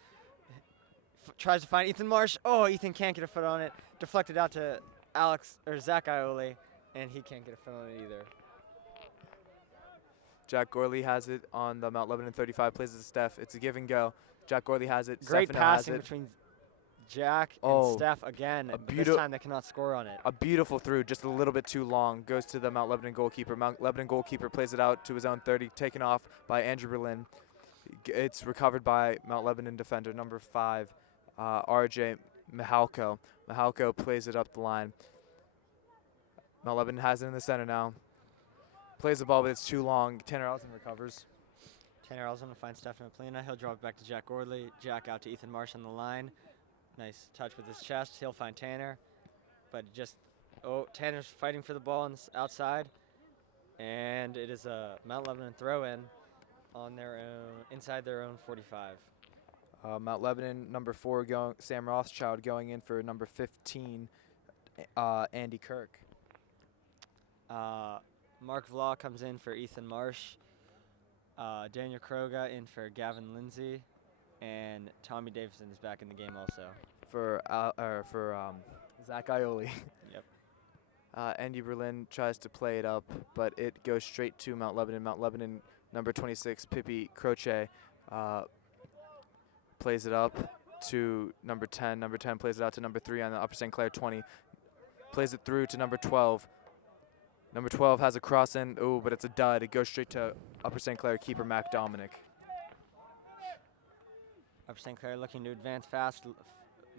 Tries to find Ethan Marsh. Oh, Ethan can't get a foot on it. Deflected out to Zach Ioley, and he can't get a foot on it either. Jack Gorley has it on the Mount Lebanon 35. Plays it to Steph. It's a give and go. Jack Gorley has it. Great Stefano passing has it. between Jack and Steph again. This time they cannot score on it. A beautiful through, just a little bit too long. Goes to the Mount Lebanon goalkeeper. Mount Lebanon goalkeeper plays it out to his own 30, taken off by Andrew Berlin. It's recovered by Mount Lebanon defender number 5, RJ Mihalko. Mihalko plays it up the line. Mount Lebanon has it in the center now. Plays the ball, but it's too long. Tanner Ellison recovers. Tanner Ellison will find Stefano Polina. He'll drop it back to Jack Gordley. Jack out to Ethan Marsh on the line. Nice touch with his chest. He'll find Tanner. But Tanner's fighting for the ball on outside. And it is a Mount Lebanon throw-in on their own, inside their own 45. Mount Lebanon, number 4, Sam Rothschild going in for number 15, Andy Kirk. Mark Vlau comes in for Ethan Marsh. Daniel Kroga in for Gavin Lindsay. And Tommy Davidson is back in the game also. For Zach Ioley. Yep. Andy Berlin tries to play it up, but it goes straight to Mount Lebanon. Mount Lebanon, number 26, Pippi Croce, plays it up to number 10. Number 10 plays it out to number 3 on the Upper St. Clair 20. Plays it through to number 12. Number 12 has a cross in, but it's a dud. It goes straight to Upper St. Clair keeper Mac Dominic. Upper St. Clair looking to advance fast.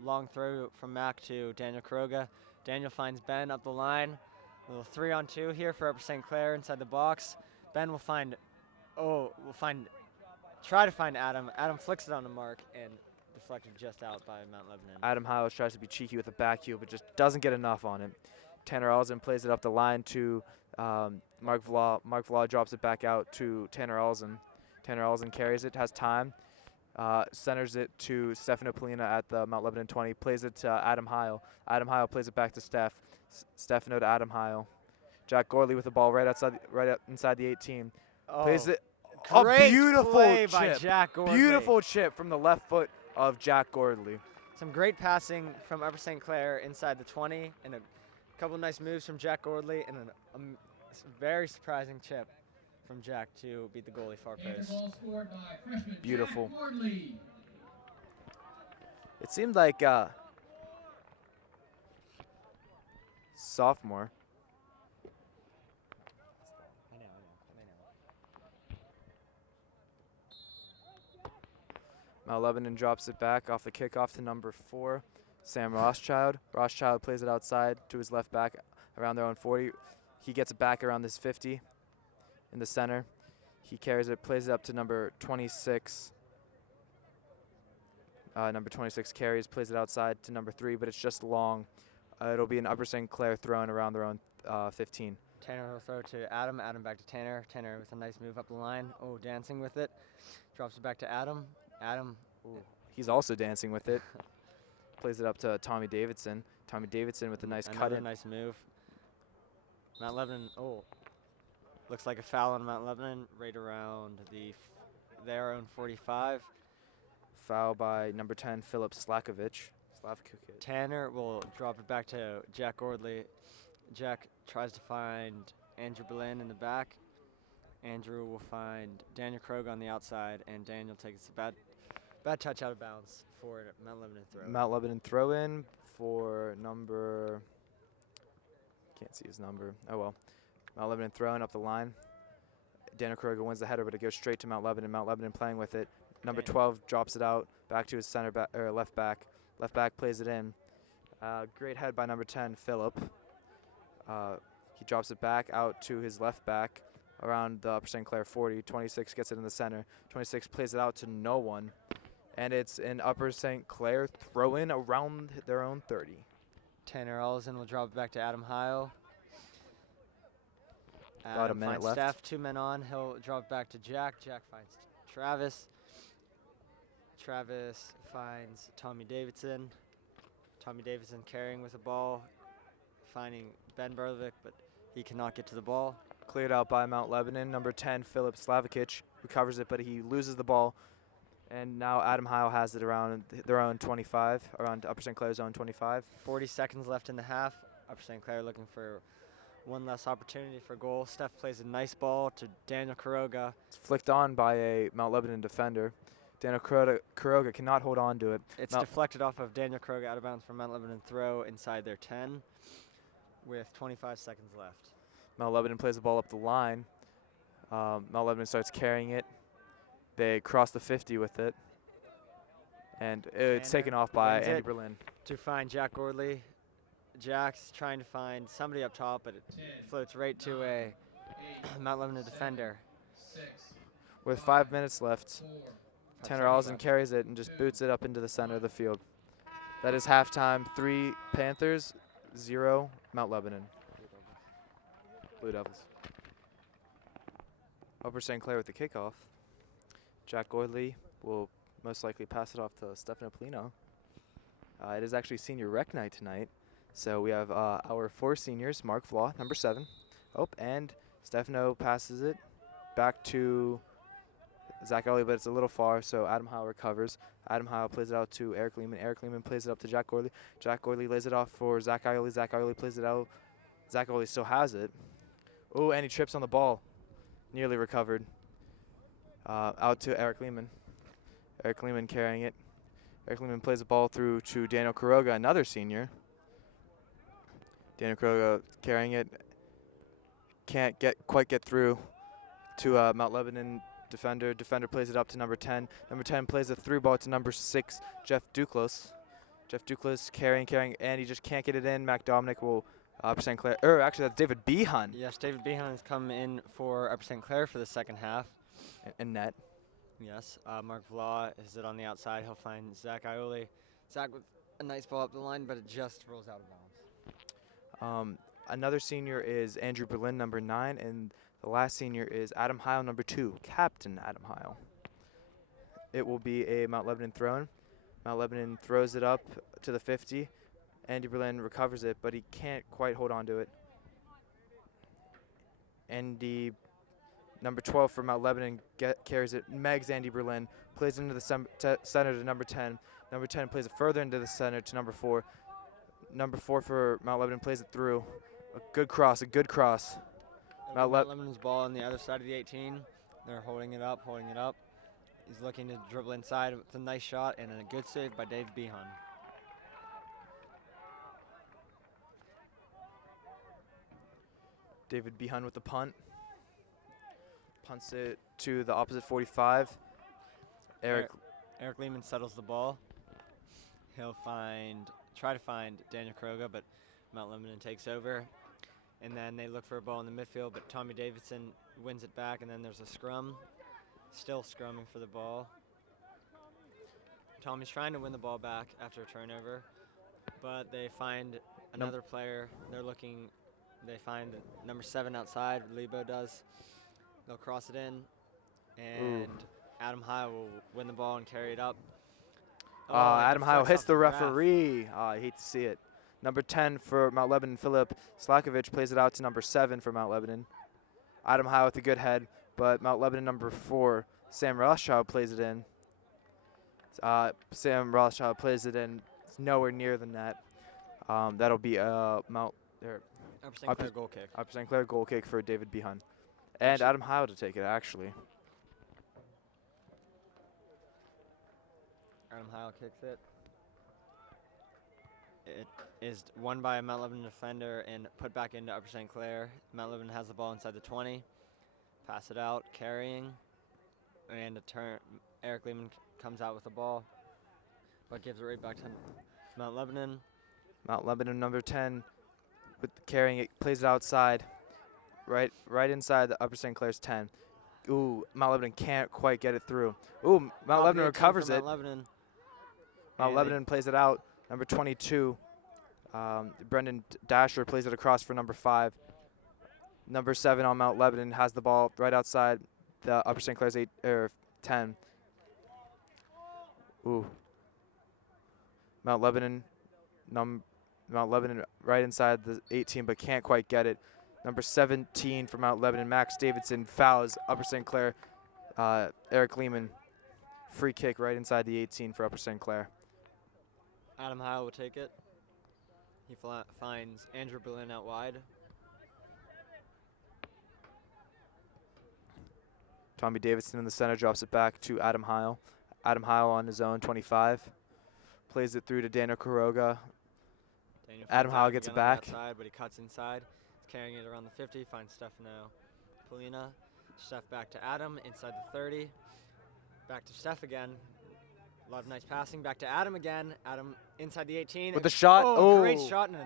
Long throw from Mac to Daniel Kroga. Daniel finds Ben up the line. A little 3-on-2 here for Upper St. Clair inside the box. Ben will try to find Adam. Adam flicks it on the mark and deflected just out by Mount Lebanon. Adam Hiles tries to be cheeky with a back heel, but just doesn't get enough on it. Tanner Ellison plays it up the line to Mark Vlau. Mark Vlau drops it back out to Tanner Ellison. Tanner Ellison carries it, has time, centers it to Stefano Polina at the Mount Lebanon 20, plays it to Adam Heil. Adam Heil plays it back to Steph. Stefano to Adam Heil. Jack Gorley with the ball right inside the 18. Plays it. Great a beautiful play chip. by Jack Gordley. Beautiful chip from the left foot of Jack Gordley. Some great passing from Upper St. Clair inside the 20, and a couple nice moves from Jack Gordley, and a very surprising chip from Jack to beat the goalie far post. Beautiful. It seemed like sophomore. Mount Lebanon drops it back off the kickoff to number 4, Sam Rothschild. Rothschild plays it outside to his left back around their own 40. He gets it back around this 50 in the center. He carries it, plays it up to number 26. Number 26 carries, plays it outside to number 3, but it's just long. It'll be an Upper St. Clair thrown around their own 15. Tanner will throw to Adam. Adam back to Tanner. Tanner with a nice move up the line. Oh, dancing with it. Drops it back to Adam. Adam. Ooh. He's also dancing with it. Plays it up to Tommy Davidson. Tommy Davidson with a nice cut in. Nice move. Mount Lebanon. Looks like a foul on Mount Lebanon right around their own 45. Foul by number 10, Philip Slakovic. Tanner will drop it back to Jack Gordley. Jack tries to find Andrew Berlin in the back. Andrew will find Daniel Krog on the outside, and Daniel takes a bad touch out of bounds for Mount Lebanon throw. Mount Lebanon throw in for number Can't see his number. Oh well. Mount Lebanon throwing up the line. Daniel Kroger wins the header, but it goes straight to Mount Lebanon. Mount Lebanon playing with it. Number 12 drops it out back to his center back or left back. Left back plays it in. Great head by number 10, Phillip. He drops it back out to his left back around the Upper St. Clair 40. 26 gets it in the center. 26 plays it out to no one. And it's an Upper St. Clair throw-in around their own 30. Tanner Ellison will drop it back to Adam Heil. About a minute finds left. Steph, 2 men on. He'll drop it back to Jack. Jack finds Travis. Travis finds Tommy Davidson. Tommy Davidson carrying with the ball, finding Ben Berlovic, but he cannot get to the ball. Cleared out by Mount Lebanon. Number 10, Philip Slavikic, recovers it, but he loses the ball. And now Adam Heil has it around their own 25, around Upper St. Clair's own 25. 40 seconds left in the half. Upper St. Clair looking for one less opportunity for goal. Steph plays a nice ball to Daniel Kuroga. It's flicked on by a Mount Lebanon defender. Daniel Kuroga cannot hold on to it. It's deflected off of Daniel Kuroga out of bounds for Mount Lebanon throw inside their 10 with 25 seconds left. Mount Lebanon plays the ball up the line. Mount Lebanon starts carrying it. They cross the 50 with it. And it's taken off by Andy Berlin. To find Jack Gordley. Jack's trying to find somebody up top, but it floats right to a Mount Lebanon defender. With 5 minutes left, Tanner Ellison carries it and just boots it up into the center of the field. That is halftime. 3 Panthers, 0 Mount Lebanon. Blue Devils. Upper St. Clair with the kickoff. Jack Gordley will most likely pass it off to Stefano Polino. It is actually senior rec night tonight. So we have our 4 seniors, Mark Vlau, number 7. Oh, and Stefano passes it back to Zach Elliott, but it's a little far, so Adam Heil recovers. Adam Heil plays it out to Eric Lehman. Eric Lehman plays it up to Jack Gordley. Jack Gordley lays it off for Zach Ioli. Zach Ioli plays it out. Zach Ioli still has it. Oh, and he trips on the ball. Nearly recovered. Out to Eric Lehman. Eric Lehman carrying it. Eric Lehman plays the ball through to Daniel Kuroga, another senior. Daniel Kuroga carrying it. Can't quite get through to Mount Lebanon defender. Defender plays it up to number 10. Number 10 plays a through ball to number 6, Jeff Duclos. Jeff Duclos carrying, and he just can't get it in. Mac Dominic will Upper St. Clair. Actually, that's David Behan. Yes, David Behan has come in for Upper St. Clair for the second half. And net. Yes, Mark Vlau is it on the outside. He'll find Zach Ioli. Zach with a nice ball up the line, but it just rolls out of bounds. Another senior is Andrew Berlin, number 9, and the last senior is Adam Heil, number 2, Captain Adam Heil. It will be a Mount Lebanon throw-in. Mount Lebanon throws it up to the 50. Andy Berlin recovers it, but he can't quite hold on to it. Andy, number 12 for Mount Lebanon, carries it. Megs Andy Berlin, plays into the center to number 10. Number 10 plays it further into the center to number 4. Number 4 for Mount Lebanon plays it through. A good cross. Mount Lebanon's ball on the other side of the 18. They're holding it up. He's looking to dribble inside with a nice shot and a good save by Dave Behan. David Behan with the punt. Punts it to the opposite 45. Eric Lehman settles the ball. He'll try to find Daniel Kuroga, but Mount Lebanon takes over. And then they look for a ball in the midfield, but Tommy Davidson wins it back, and then there's a scrum. Still scrumming for the ball. Tommy's trying to win the ball back after a turnover, but they find another player. They find number 7 outside, Lebo does. They'll cross it in, and Adam Heil will win the ball and carry it up. Adam Heil hits the referee. I hate to see it. Number 10 for Mount Lebanon, Philip Slakovic, plays it out to number 7 for Mount Lebanon. Adam Heil with a good head, but Mount Lebanon number 4, Sam Rothschild, plays it in. Sam Rothschild plays it in. It's nowhere near the net. That'll be Upper St. Clair goal kick. Upper St. Clair goal kick for David Behan. And Adam Heil to take it, actually. Adam Heil kicks it. It is won by a Mount Lebanon defender and put back into Upper St. Clair. Mount Lebanon has the ball inside the 20. Pass it out, carrying, and a turn. Eric Lehman comes out with the ball, but gives it right back to Mount Lebanon. Mount Lebanon, number 10, with carrying it, plays it outside, right inside the Upper St. Clair's 10. Ooh, Mount Lebanon can't quite get it through. Ooh, Mount Lebanon recovers it. Mount Lebanon plays it out. Number 22, Brendan Dasher plays it across for number 5. Number 7 on Mount Lebanon has the ball right outside the Upper St. Clair's 10. Ooh. Mount Lebanon right inside the 18, but can't quite get it. Number 17 for Mount Lebanon, Max Davidson, fouls Upper St. Clair. Eric Lehman, free kick right inside the 18 for Upper St. Clair. Adam Heil will take it. He finds Andrew Berlin out wide. Tommy Davidson in the center drops it back to Adam Heil. Adam Heil on his own 25. Plays it through to Daniel Quiroga. Adam Heil gets it back. Outside, but he cuts inside. He's carrying it around the 50. Finds Stefano Polina. Steph back to Adam inside the 30. Back to Steph again. A lot of nice passing. Back to Adam again. Adam inside the 18. With the shot. Oh, great shot and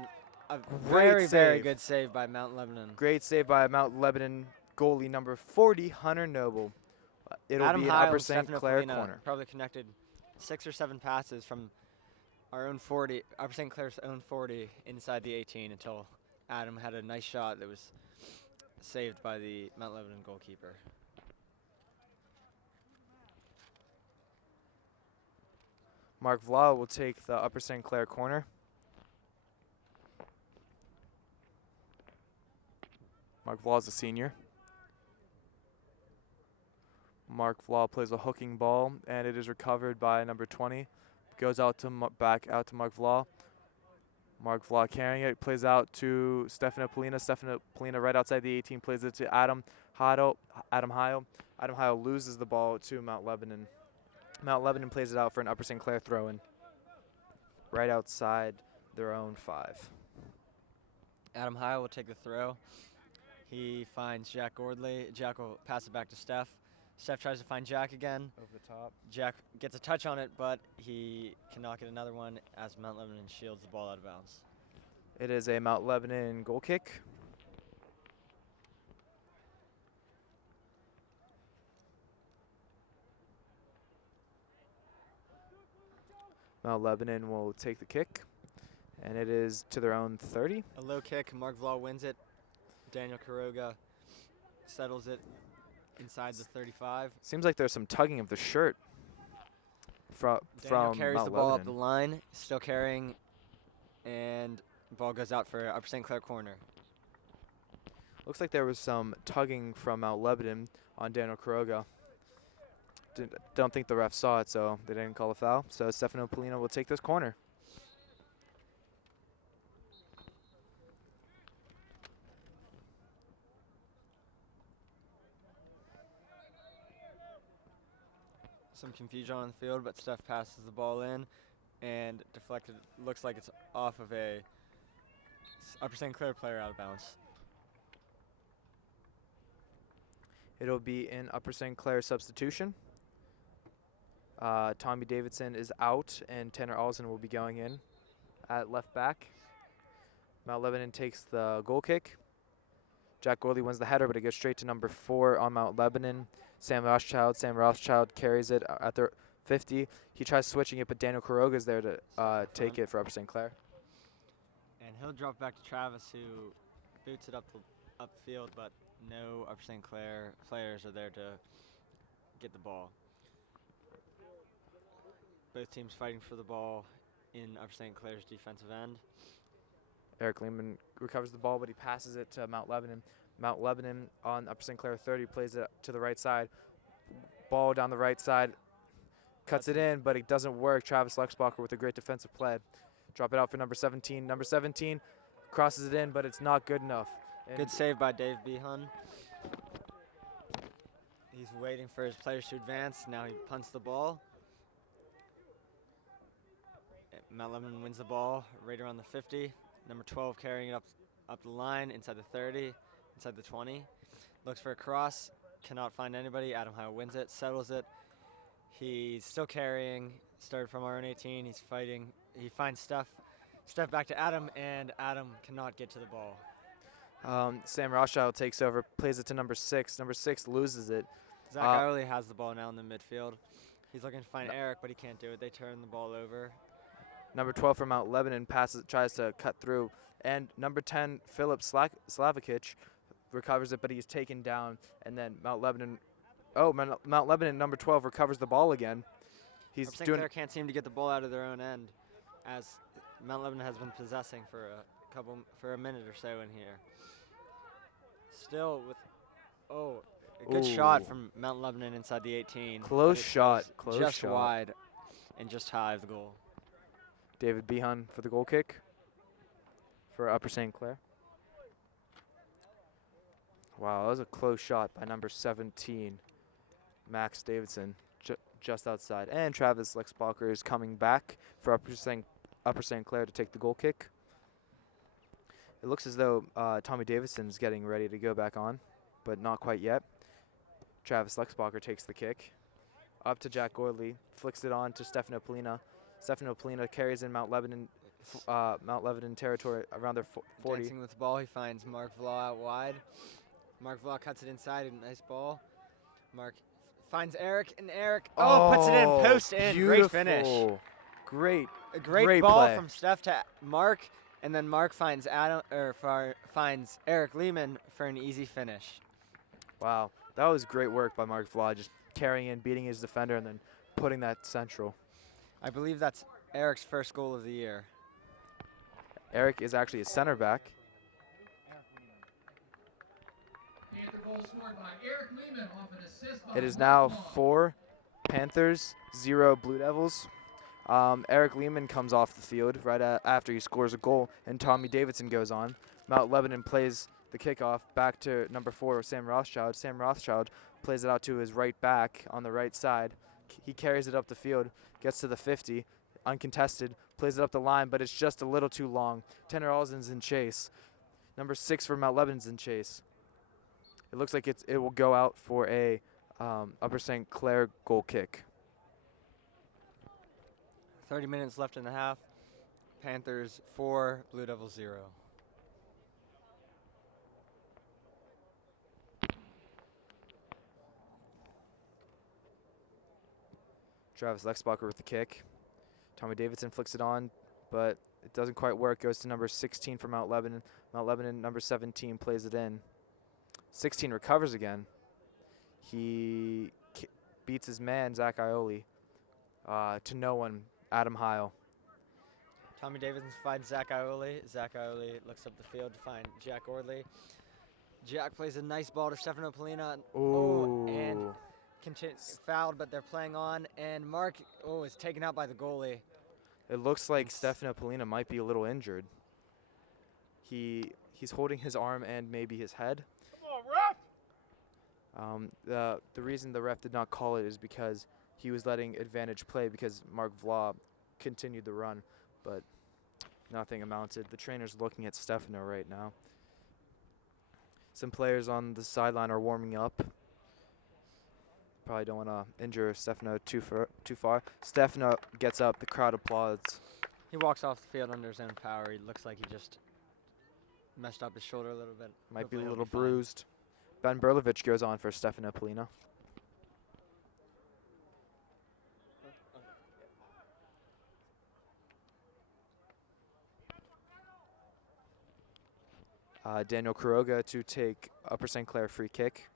a very, save. very good save by Mount Lebanon. Great save by Mount Lebanon goalie number 40, Hunter Noble. It'll Adam be an Heil Upper and St. Stefano Clair Polina corner. probably connected 6 or 7 passes from our own 40, Upper St. Clair's own 40 inside the 18 until Adam had a nice shot that was saved by the Mount Lebanon goalkeeper. Mark Vlau will take the Upper St. Clair corner. Mark Vlau is a senior. Mark Vlau plays a hooking ball, and it is recovered by number 20. Goes out to back out to Mark Vlau. Mark Vlau carrying it, plays out to Stefano Polina. Stefano Polina right outside the 18, plays it to Adam Heil. Adam Heil loses the ball to Mount Lebanon. Mount Lebanon plays it out for an Upper St. Clair throw-in. Right outside their own 5. Adam Heil will take the throw. He finds Jack Gordley. Jack will pass it back to Steph. Steph tries to find Jack again. Over the top. Jack gets a touch on it, but he cannot get another one as Mount Lebanon shields the ball out of bounds. It is a Mount Lebanon goal kick. Mount Lebanon will take the kick, and it is to their own 30. A low kick. Mark Vlau wins it. Daniel Quiroga settles it inside the 35. Seems like there's some tugging of the shirt from Daniel carries Mount the ball Lebanon. up the line, still carrying, and the ball goes out for Upper St. Clair corner. Looks like there was some tugging from Mount Lebanon on Daniel Quiroga. Don't think the ref saw it, so they didn't call a foul. So Stefano Polina will take this corner. Some confusion on the field, but Steph passes the ball in and deflected. Looks like it's off of a Upper St. Clair player out of bounds. It'll be in Upper St. Clair substitution. Tommy Davidson is out, and Tanner Alson will be going in at left back. Mount Lebanon takes the goal kick. Jack Gorley wins the header, but it goes straight to number 4 on Mount Lebanon. Sam Rothschild carries it at the 50. He tries switching it, but Daniel Quiroga is there to take it for Upper St. Clair. And he'll drop back to Travis, who boots it upfield, but no Upper St. Clair players are there to get the ball. Both teams fighting for the ball in Upper St. Clair's defensive end. Eric Lehman recovers the ball, but he passes it to Mount Lebanon. Mount Lebanon on Upper St. Clair 30 plays it to the right side. Ball down the right side. Cuts it in, but it doesn't work. Travis Luxbacher with a great defensive play. Drop it out for number 17. Number 17 crosses it in, but it's not good enough. And Good save by Dave Behun. He's waiting for his players to advance. Now he punts the ball. Mount Lebanon wins the ball right around the 50. Number 12 carrying it up the line, inside the 30, inside the 20. Looks for a cross, cannot find anybody. Adam Hile wins it, settles it. He's still carrying, started from our own 18. He's fighting. He finds Steph back to Adam, and Adam cannot get to the ball. Sam Rothschild takes over, plays it to number 6. Number 6 loses it. Zach Ioli has the ball now in the midfield. He's looking to find Eric, but he can't do it. They turn the ball over. Number 12 from Mount Lebanon tries to cut through. And number 10, Philip Slavikic, recovers it, but he's taken down. And then Mount Lebanon, number 12, recovers the ball again. He's St. Clair can't seem to get the ball out of their own end, as Mount Lebanon has been possessing for a minute or so in here. Still with, a good shot from Mount Lebanon inside the 18. Close shot. Just wide and just high of the goal. David Behan for the goal kick for Upper St. Clair. Wow, that was a close shot by number 17, Max Davidson, just outside. And Travis Lexbalker is coming back for Upper St. Clair to take the goal kick. It looks as though Tommy Davidson's getting ready to go back on, but not quite yet. Travis Lexbalker takes the kick. Up to Jack Gordley, flicks it on to Stefano Polina. Stefano Polina carries in Mount Lebanon territory around their 40. Dancing with the ball, he finds Mark Vlau out wide. Mark Vlau cuts it inside, a nice ball. Mark finds Eric, and Eric puts it in, post in. Beautiful. Great finish. A great ball play from Steph to Mark, and then Mark finds finds Eric Lehman for an easy finish. Wow, that was great work by Mark Vlau, just carrying in, beating his defender, and then putting that central. I believe that's Eric's first goal of the year. Eric is actually a center back. It is now 4 Panthers, 0 Blue Devils. Eric Lehman comes off the field right after he scores a goal, and Tommy Davidson goes on. Mount Lebanon plays the kickoff back to number 4, Sam Rothschild. Sam Rothschild plays it out to his right back on the right side. He carries it up the field, gets to the 50, uncontested, plays it up the line, but it's just a little too long. Tanner Alsden's in chase. Number 6 for Mount Lebanon's in chase. It looks like it will go out for a Upper St. Clair goal kick. 30 minutes left in the half. Panthers 4, Blue Devils 0. Travis Lexbalker with the kick. Tommy Davidson flicks it on, but it doesn't quite work. Goes to number 16 for Mount Lebanon. Mount Lebanon, number 17, plays it in. 16 recovers again. He beats his man, Zach Ioli, to no one, Adam Hile. Tommy Davidson finds Zach Ioli. Zach Ioli looks up the field to find Jack Gordley. Jack plays a nice ball to Stefano Polina. And fouled, but they're playing on. And Mark is taken out by the goalie. It looks like Stefano Polina might be a little injured. He's holding his arm and maybe his head. The reason the ref did not call it is because he was letting advantage play because Mark Vlau continued the run, but nothing amounted. The trainer's looking at Stefano right now. Some players on the sideline are warming up. Probably don't want to injure Stefano too far. Stefano gets up, the crowd applauds. He walks off the field under his own power. He looks like he just messed up his shoulder a little bit. Might be a little bruised. Ben Berlovich goes on for Stefano Polina. Daniel Kuroga to take Upper St. Clair free kick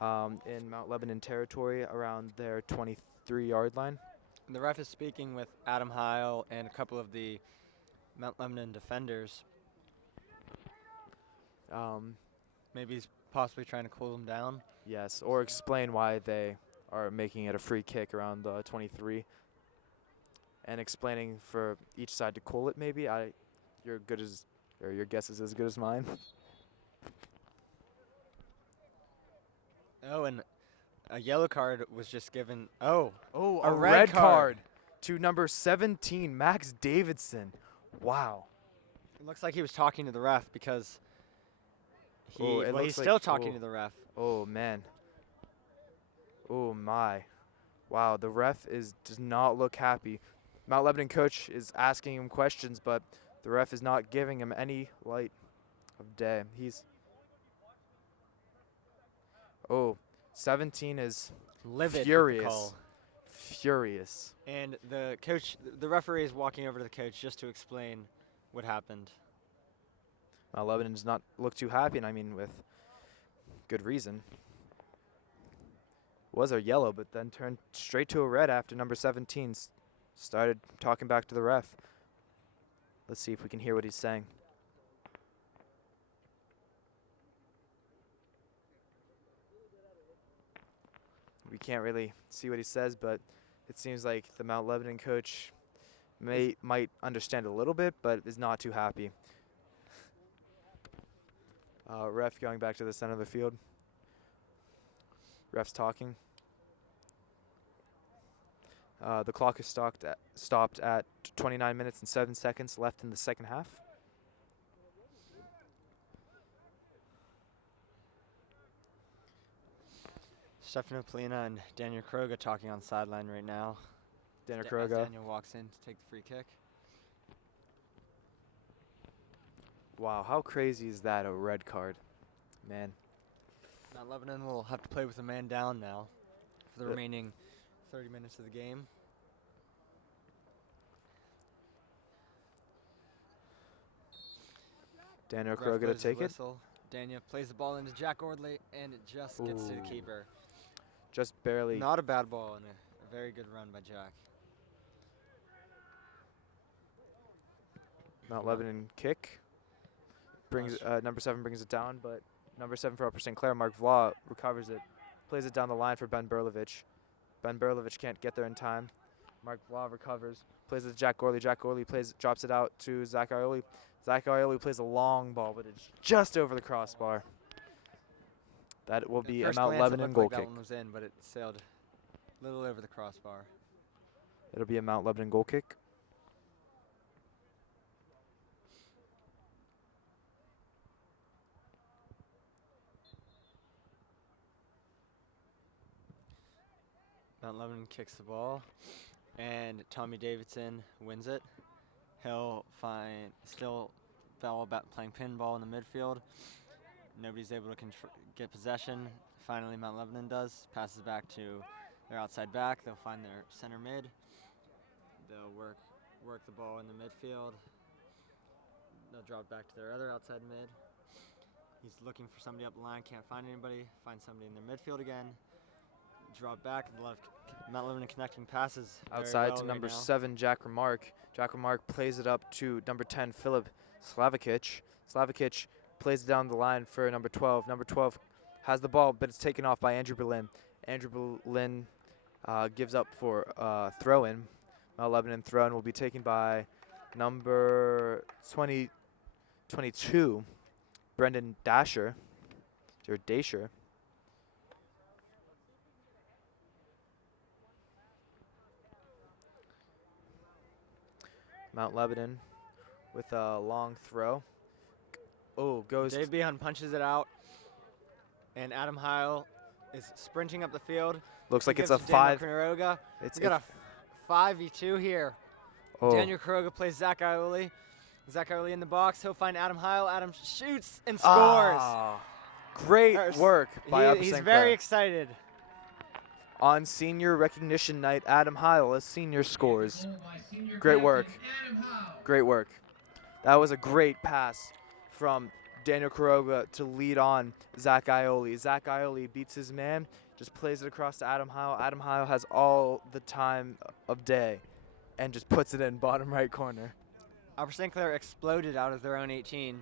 in Mount Lebanon territory around their 23-yard line. And the ref is speaking with Adam Hile and a couple of the Mount Lebanon defenders. Maybe he's possibly trying to cool them down. Yes, or explain why they are making it a free kick around the 23. And explaining for each side to cool it maybe. Your guess is as good as mine. And a yellow card was just given. A red card to number 17, Max Davidson. Wow. It looks like he was talking to the ref because It he's looks like- still talking to the ref. Oh, man. Oh, my. Wow, the ref does not look happy. Mount Lebanon coach is asking him questions, but the ref is not giving him any light of day. 17 is Livid with the furious. call. Furious. And the referee is walking over to the coach just to explain what happened. Mount Lebanon does not look too happy, and I mean with good reason. Was a yellow, but then turned straight to a red after number 17 started talking back to the ref. Let's see if we can hear what he's saying. We can't really see what he says, but it seems like the Mount Lebanon coach might understand a little bit, but is not too happy. Ref going back to the center of the field. Ref's talking. The clock is stopped at 29 minutes and 7 seconds left in the second half. Stefano Polina and Daniel Kroga talking on the sideline right now. Daniel As Kroga. Daniel walks in to take the free kick. Wow, how crazy is that, a red card? Man. Mount Lebanon will have to play with a man down now for the Yep. remaining 30 minutes of the game. Daniel Ref Kroga to blows the take it. whistle. Daniel plays the ball into Jack Ordley, and it just gets to the Ooh. keeper. Just barely. Not a bad ball, and a very good run by Jack. Mount Lebanon kick. Number 7 brings it down, but number 7 for Upper St. Clair, Mark Vla, recovers it. Plays it down the line for Ben Berlovich. Ben Berlovich can't get there in time. Mark Vla recovers. Plays it to Jack Gorley. Jack Gorley drops it out to Zach Ioli. Zach Ioli plays a long ball, but it's just over the crossbar. That will be a First Mount glance, it Lebanon looked goal like kick. That one was in, but it sailed a little over the crossbar. It'll be a Mount Lebanon goal kick. Mount Lebanon kicks the ball, and Tommy Davidson wins it. He'll still playing pinball in the midfield. Nobody's able to get possession. Finally, Mount Lebanon does. Passes back to their outside back. They'll find their center mid. They'll work the ball in the midfield. They'll drop it back to their other outside mid. He's looking for somebody up the line, can't find anybody. Finds somebody in their midfield again. Drop back. Mount Lebanon connecting passes Outside well to number right now. 7, Jack Remark. Jack Remark plays it up to number 10, Filip Slavikic. Slavikic plays it down the line for number 12. Number 12 has the ball, but it's taken off by Andrew Berlin. Andrew Berlin gives up for throw-in. Mount Lebanon throw-in will be taken by number 22, Brendan Dasher. Or Dasher. Mount Lebanon with a long throw. Goes. Dave Behan punches it out, and Adam Heil is sprinting up the field. Looks like it's Gives a to Daniel 5. Quiroga. It's We got a 5v2 here. oh, Daniel Quiroga plays Zach Ioli. Zach Ioli in the box. He'll find Adam Heil. Adam shoots and scores. Ah, great There's- work by Upper He's St. very Clair. excited. On senior recognition night, Adam Heil, a senior, scores. Goal by senior Great captain work. Adam Howe. Great work. That was a great pass from Daniel Quiroga to lead on Zach Ioli. Zach Ioli beats his man, just plays it across to Adam Heil. Adam Heil has all the time of day and just puts it in bottom right corner. Upper St. Clair exploded out of their own 18,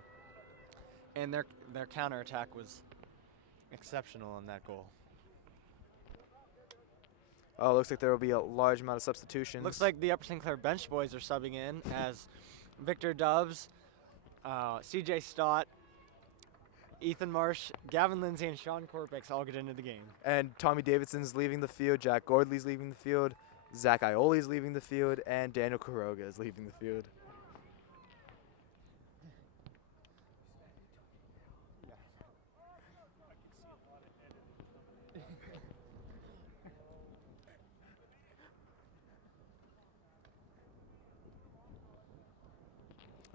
and their counterattack was exceptional on that goal. Oh, looks like there will be a large amount of substitutions. Looks like the Upper St. Clair bench boys are subbing in as Victor Dubs, CJ Stott, Ethan Marsh, Gavin Lindsay, and Sean Corbex all get into the game. And Tommy Davidson's leaving the field. Jack Gordley's leaving the field. Zach Ioli is leaving the field, and Daniel Quiroga is leaving the field.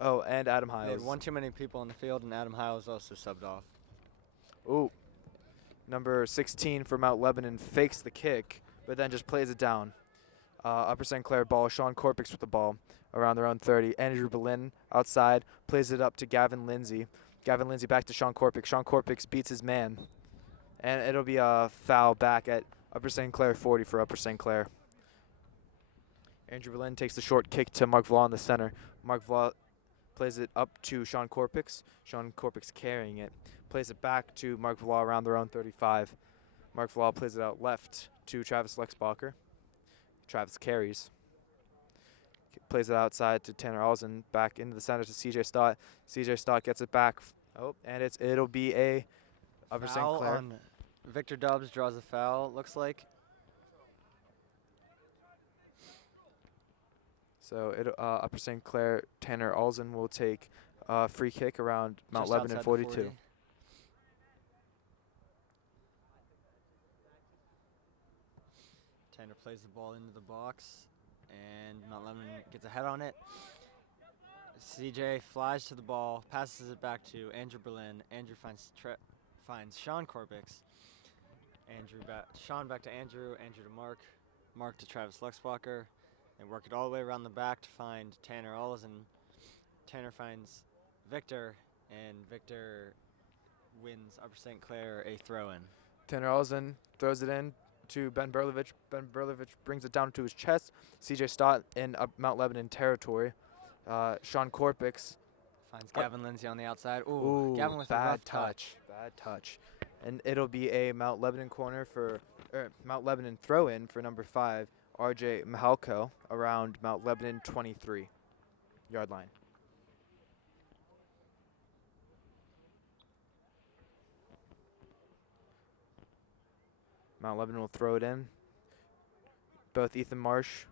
Oh, and Adam They had Hiles. one too many people on the field, and Adam Hiles also subbed off. Ooh. Number 16 for Mount Lebanon fakes the kick, but then just plays it down. Upper St. Clair ball. Sean Corpix with the ball around their own 30. Andrew Berlin outside plays it up to Gavin Lindsay. Gavin Lindsay back to Sean Corpix. Sean Corpix beats his man. And it'll be a foul back at Upper St. Clair 40 for Upper St. Clair. Andrew Berlin takes the short kick to Mark Vlau in the center. Mark Vlau plays it up to Sean Corpix. Sean Corpix carrying it. Plays it back to Mark Vlau around their own 35. Mark Vlau plays it out left to Travis Lexbacher. Travis carries. Plays it outside to Tanner Alzen. Back into the center to CJ Stott. CJ Stott gets it back. Oh, and it'll be a Upper St. Foul Clair. on Victor Dubs draws a foul, looks like. So Upper St. Clair, Tanner Alzen will take a free kick around Mount Just Lebanon outside the 42. 40. Tanner plays the ball into the box, and Mount Lebanon gets a head on it. CJ flies to the ball, passes it back to Andrew Berlin. Andrew finds Sean Corbix. Sean back to Andrew. Andrew to Mark. Mark to Travis Lexbacher. They work it all the way around the back to find Tanner Olsen. Tanner finds Victor, and Victor wins Upper St. Clair a throw-in. Tanner Alzen throws it in to Ben Berlovich. Ben Berlovich brings it down to his chest. CJ Stott in Mount Lebanon territory. Sean Corpix. Finds Gavin Lindsay on the outside. Ooh, Ooh, Gavin with a bad rough touch. Bad touch. And it'll be a Mount Lebanon corner for Mount Lebanon throw-in for number 5, RJ Mihalko, around Mount Lebanon 23-yard line. Mount Lebanon will throw it in. Both Ethan Marsh,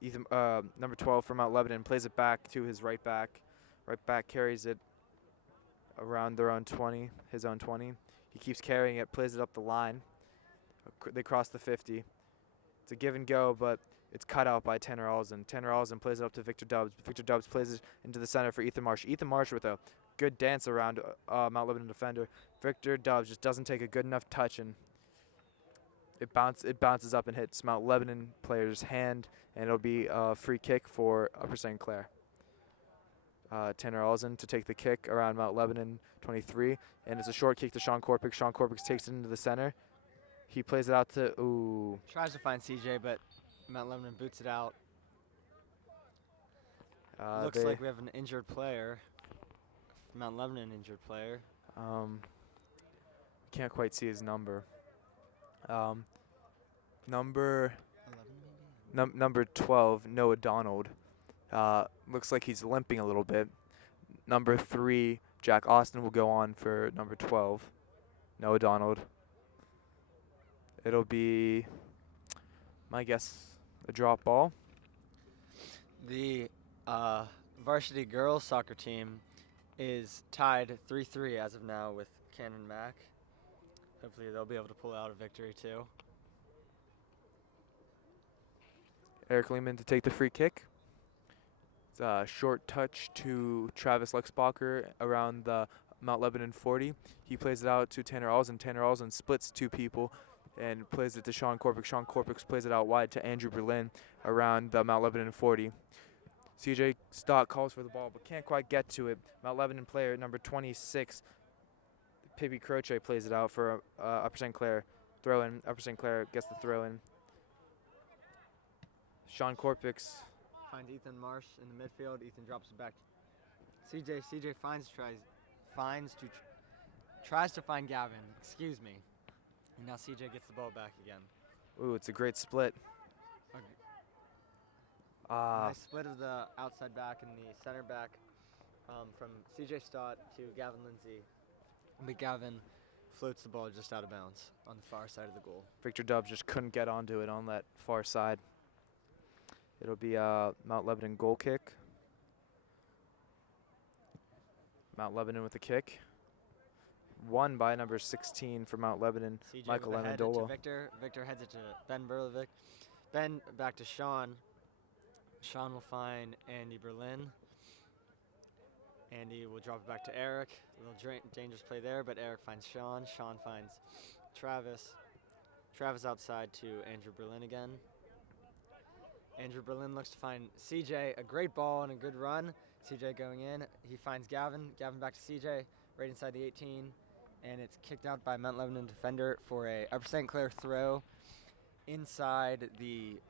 number 12 for Mount Lebanon, plays it back to his right back. Right back carries it around their own 20, his own 20. He keeps carrying it, plays it up the line. They cross the 50. It's a give and go, but it's cut out by Tanner Alzen. Tanner Alzen plays it up to Victor Dubs. Victor Dubs plays it into the center for Ethan Marsh. Ethan Marsh with a good dance around Mount Lebanon defender. Victor Dubs just doesn't take a good enough touch, and it bounces up and hits Mount Lebanon player's hand, and it'll be a free kick for Upper St. Clair. Tanner Alzen to take the kick around Mount Lebanon 23, and it's a short kick to Sean Corpix. Sean Corpix takes it into the center. He plays it out to, ooh. Tries to find CJ, but Mount Lebanon boots it out. Looks like we have an injured player. Mount Lebanon injured player. Can't quite see his number. Number 12, Noah Donald. Looks like he's limping a little bit. Number 3, Jack Austin will go on for number 12, Noah Donald. It'll be, my guess, a drop ball. The varsity girls soccer team is tied 3-3 as of now with Cannon Mac. Hopefully they'll be able to pull out a victory too. Eric Lehman to take the free kick. It's a short touch to Travis Lexbacher around the Mount Lebanon 40. He plays it out to Tanner Alzen. Tanner Alzen splits 2 people and plays it to Sean Corpix. Sean Corpix plays it out wide to Andrew Berlin around the Mount Lebanon 40. CJ Stott calls for the ball but can't quite get to it. Mount Lebanon player number 26, Pibby Croce, plays it out for Upper St. Clair. Throw in. Upper St. Clair gets the throw in. Sean Corpix Finds Ethan Marsh in the midfield. Ethan drops it back. CJ tries to find Gavin. Excuse me. And now CJ gets the ball back again. Ooh, it's a great split. Nice split of the outside back and the center back from CJ Stott to Gavin Lindsay. But Gavin floats the ball just out of bounds on the far side of the goal. Victor Dubs just couldn't get onto it on that far side. It'll be a Mount Lebanon goal kick. Mount Lebanon with the kick. Won by number 16 for Mount Lebanon, CJ Michael with the head to Amendola. Victor. Victor heads it to Ben Burlevic. Ben back to Sean. Sean will find Andy Berlin. Andy will drop it back to Eric. A little dangerous play there, but Eric finds Sean. Sean finds Travis. Travis outside to Andrew Berlin again. Andrew Berlin looks to find CJ. A great ball and a good run. CJ going in. He finds Gavin. Gavin back to CJ, right inside the 18. And it's kicked out by Mount Lebanon defender for a Upper St. Clair throw inside the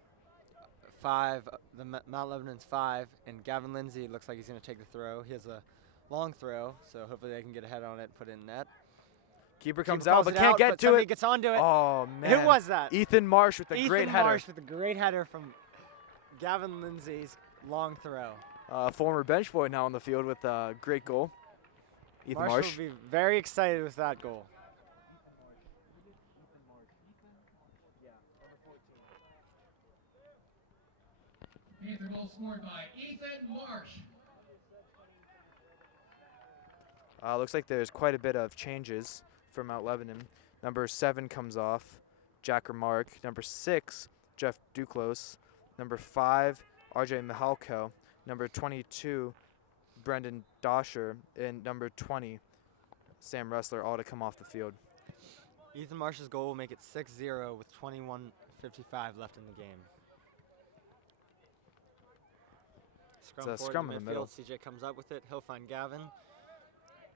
5, Mount Lebanon's 5, and Gavin Lindsay looks like he's going to take the throw. He has a long throw, so hopefully they can get a head on it, put it in net. Keeper comes Keeper out, calls but it can't out, get but to somebody it. gets onto it. Oh, man. Who was that? Ethan Marsh with a Ethan great header. Marsh with a great header from Gavin Lindsay's long throw. Former bench boy now on the field with a great goal. Ethan Marsh. will be very excited with that goal. Panther goal scored by Ethan Marsh. Looks like there's quite a bit of changes for Mount Lebanon. Number 7 comes off, Jack Remark. Number 6, Jeff Duclos. Number 5, RJ Mihalko. Number 22, Brendan Dosher. And number 20, Sam Ressler, all to come off the field. Ethan Marsh's goal will make it 6-0 with 21:55 left in the game. Scrum It's a forward scrum in in the the midfield. CJ comes up with it. He'll find Gavin.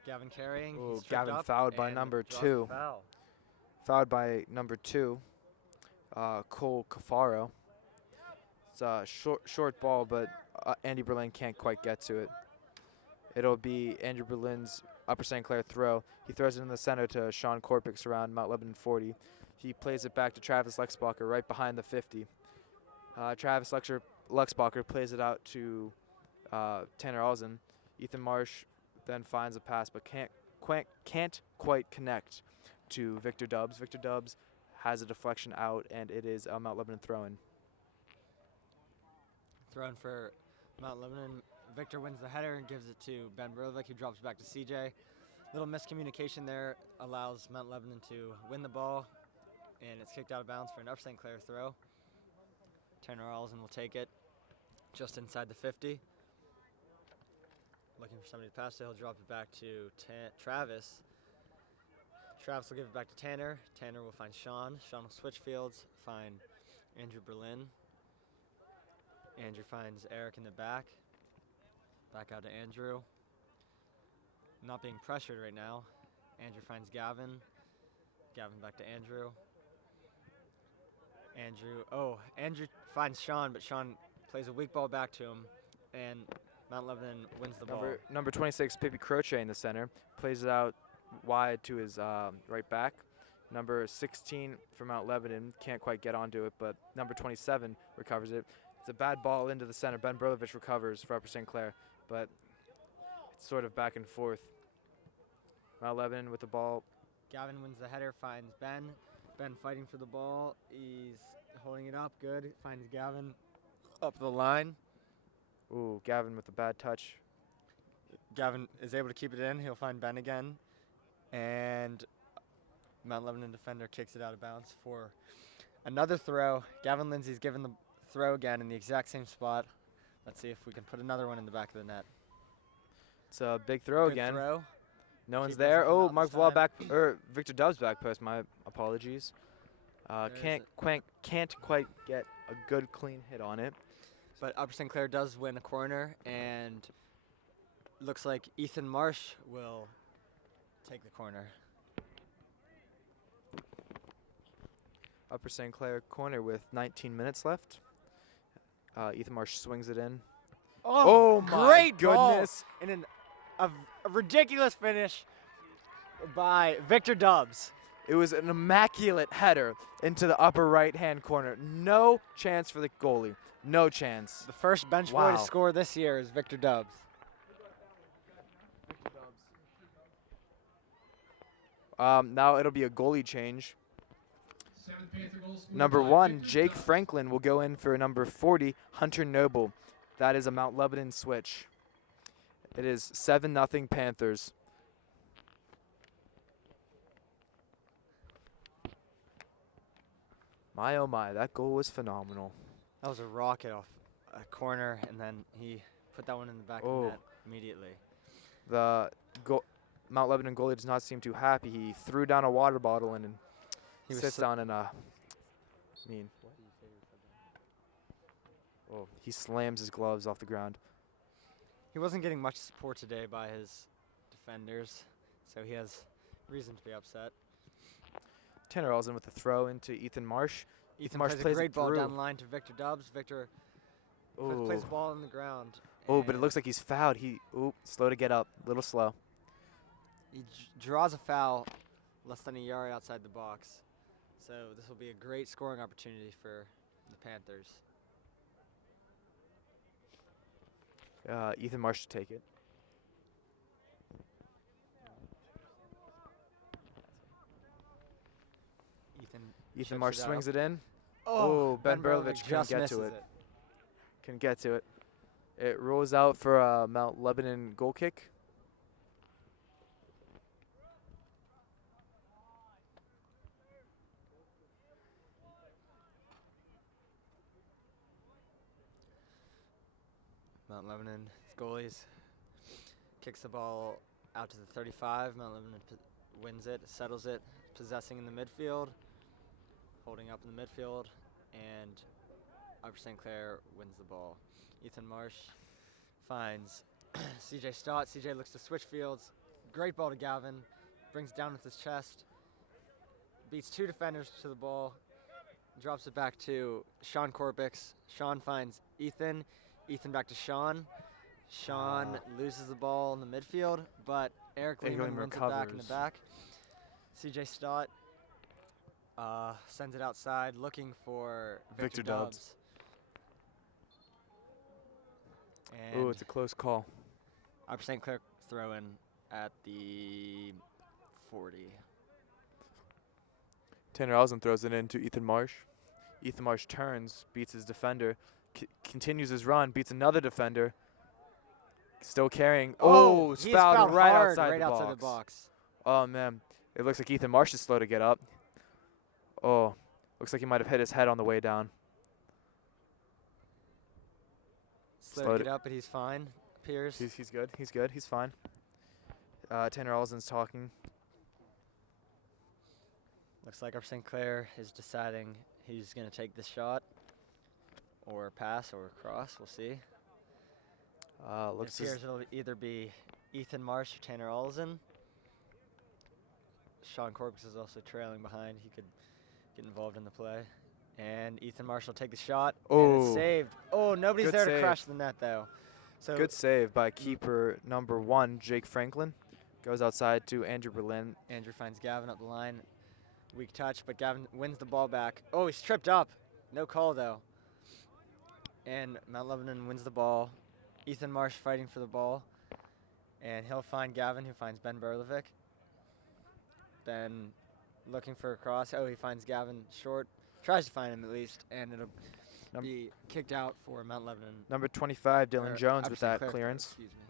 Gavin carrying. Ooh, He's tripped Gavin up fouled by and number draws 2. the foul. Fouled by number 2, Cole Cafaro. It's a short ball, but Andy Berlin can't quite get to it. It'll be Andrew Berlin's Upper St. Clair throw. He throws it in the center to Sean Korpix around Mount Lebanon 40. He plays it back to Travis Lexbacher right behind the 50. Travis Lexbacher plays it out to Tanner Alzen. Ethan Marsh then finds a pass but can't quite connect to Victor Dubs. Victor Dubs has a deflection out, and it is a Mount Lebanon throw-in. Thrown for Mount Lebanon. Victor wins the header and gives it to Ben Burlevic, who drops back to CJ. Little miscommunication there allows Mount Lebanon to win the ball, and it's kicked out of bounds for an Upper St. Clair throw. Tanner Alzen will take it just inside the 50. Looking for somebody to pass to. He'll drop it back to Travis. Travis will give it back to Tanner. Tanner will find Sean. Sean will switch fields, find Andrew Berlin. Andrew finds Eric in the back. Back out to Andrew. Not being pressured right now. Andrew finds Gavin. Gavin back to Andrew. Andrew finds Sean, but Sean plays a weak ball back to him, and Mount Lebanon wins the ball. Number 26, Pippi Croce in the center, plays it out wide to his right back. Number 16 for Mount Lebanon can't quite get onto it, but number 27 recovers it. It's a bad ball into the center. Ben Burlevic recovers for Upper St. Clair, but it's sort of back and forth. Mount Lebanon with the ball. Gavin wins the header, finds Ben. Ben fighting for the ball. He's holding it up good. Finds Gavin up the line. Ooh, Gavin with a bad touch. Gavin is able to keep it in. He'll find Ben again. And Mount Lebanon defender kicks it out of bounds for another throw. Gavin Lindsay's given the throw again in the exact same spot. Let's see if we can put another one in the back of the net. It's a big throw Good again. throw. No one's Keeper's there. looking Oh, out Mark this Vlau time. back, or Victor Dubs back post. My apologies. There's Can't quite get a good clean hit on it. But Upper St. Clair does win a corner, and looks like Ethan Marsh will take the corner. Upper St. Clair corner with 19 minutes left. Ethan Marsh swings it in. Oh my great goodness. Ball. And a ridiculous finish by Victor Dubs. It was an immaculate header into the upper right-hand corner. No chance for the goalie. No chance. The first bench boy Wow. to score this year is Victor Dubs. Now it'll be a goalie change. 7th Panther goal scored Number by 1, Victor Jake Dubs. Franklin will go in for number 40, Hunter Noble. That is a Mount Lebanon switch. It is 7-0 Panthers. My oh my, that goal was phenomenal. That was a rocket off a corner, and then he put that one in the back of Oh. the net immediately. The Mount Lebanon goalie does not seem too happy. He threw down a water bottle and He was sits sl- down in a Oh, he slams his gloves off the ground. He wasn't getting much support today by his defenders, so he has reason to be upset. Tanner Olsen with the throw into Ethan Marsh. Ethan Marsh plays a plays it great ball through. down the line to Victor Dubs. Victor Oh, plays the ball on the ground. but it and looks like he's fouled. Slow to get up, little slow. he draws a foul less than a yard outside the box. So this will be a great scoring opportunity for the Panthers. Ethan Marsh to take it. Ethan Marsh swings it in. Oh, Ben Berlovich couldn't just get misses to it. Can get to it. It rolls out for a Mount Lebanon goal kick. Mount Lebanon goalies kicks the ball out to the 35. Mount Lebanon wins it, settles it, possessing in the midfield, holding up in the midfield, and Upper St. Clair wins the ball. Ethan Marsh finds CJ Stott. CJ looks to switch fields. Great ball to Gavin. Brings it down with his chest. Beats 2 defenders to the ball. Drops it back to Sean Corbix. Sean finds Ethan. Ethan back to Sean. Sean loses the ball in the midfield, but Eric Lehman wins it back in the back. CJ Stott sends it outside, looking for Victor Dubs. And Ooh, it's a close call. Upper St. Clair throw in at the 40. Tanner Olsen throws it into Ethan Marsh. Ethan Marsh turns, beats his defender, continues his run, beats another defender. Still carrying. Oh, he's fouled fouled right hard outside right the outside box. the box. Oh, man. It looks like Ethan Marsh is slow to get up. Oh, looks like he might have hit his head on the way down. Slow to get up, but he's fine. Appears. He's good. He's good. He's fine. Tanner Olsen's talking. Looks like Upper St. Clair is deciding he's going to take the shot or pass or cross. We'll see. Looks It appears it'll either be Ethan Marsh or Tanner Olsen. Sean Corbix is also trailing behind. He could get involved in the play. And Ethan Marsh will take the shot. And it's saved. Oh, nobody's Good there save. to crash the net, though. So good save by keeper number 1, Jake Franklin. Goes outside to Andrew Berlin. Andrew finds Gavin up the line. Weak touch, but Gavin wins the ball back. Oh, he's tripped up. No call, though. And Mount Lebanon wins the ball. Ethan Marsh fighting for the ball. And he'll find Gavin, who finds Ben Berlovic. Ben looking for a cross. Oh, he finds Gavin short. Tries to find him at least. And it'll be kicked out for Mount Lebanon. Number 25, Dylan Jones Upper with St. that Clair, clearance. excuse me.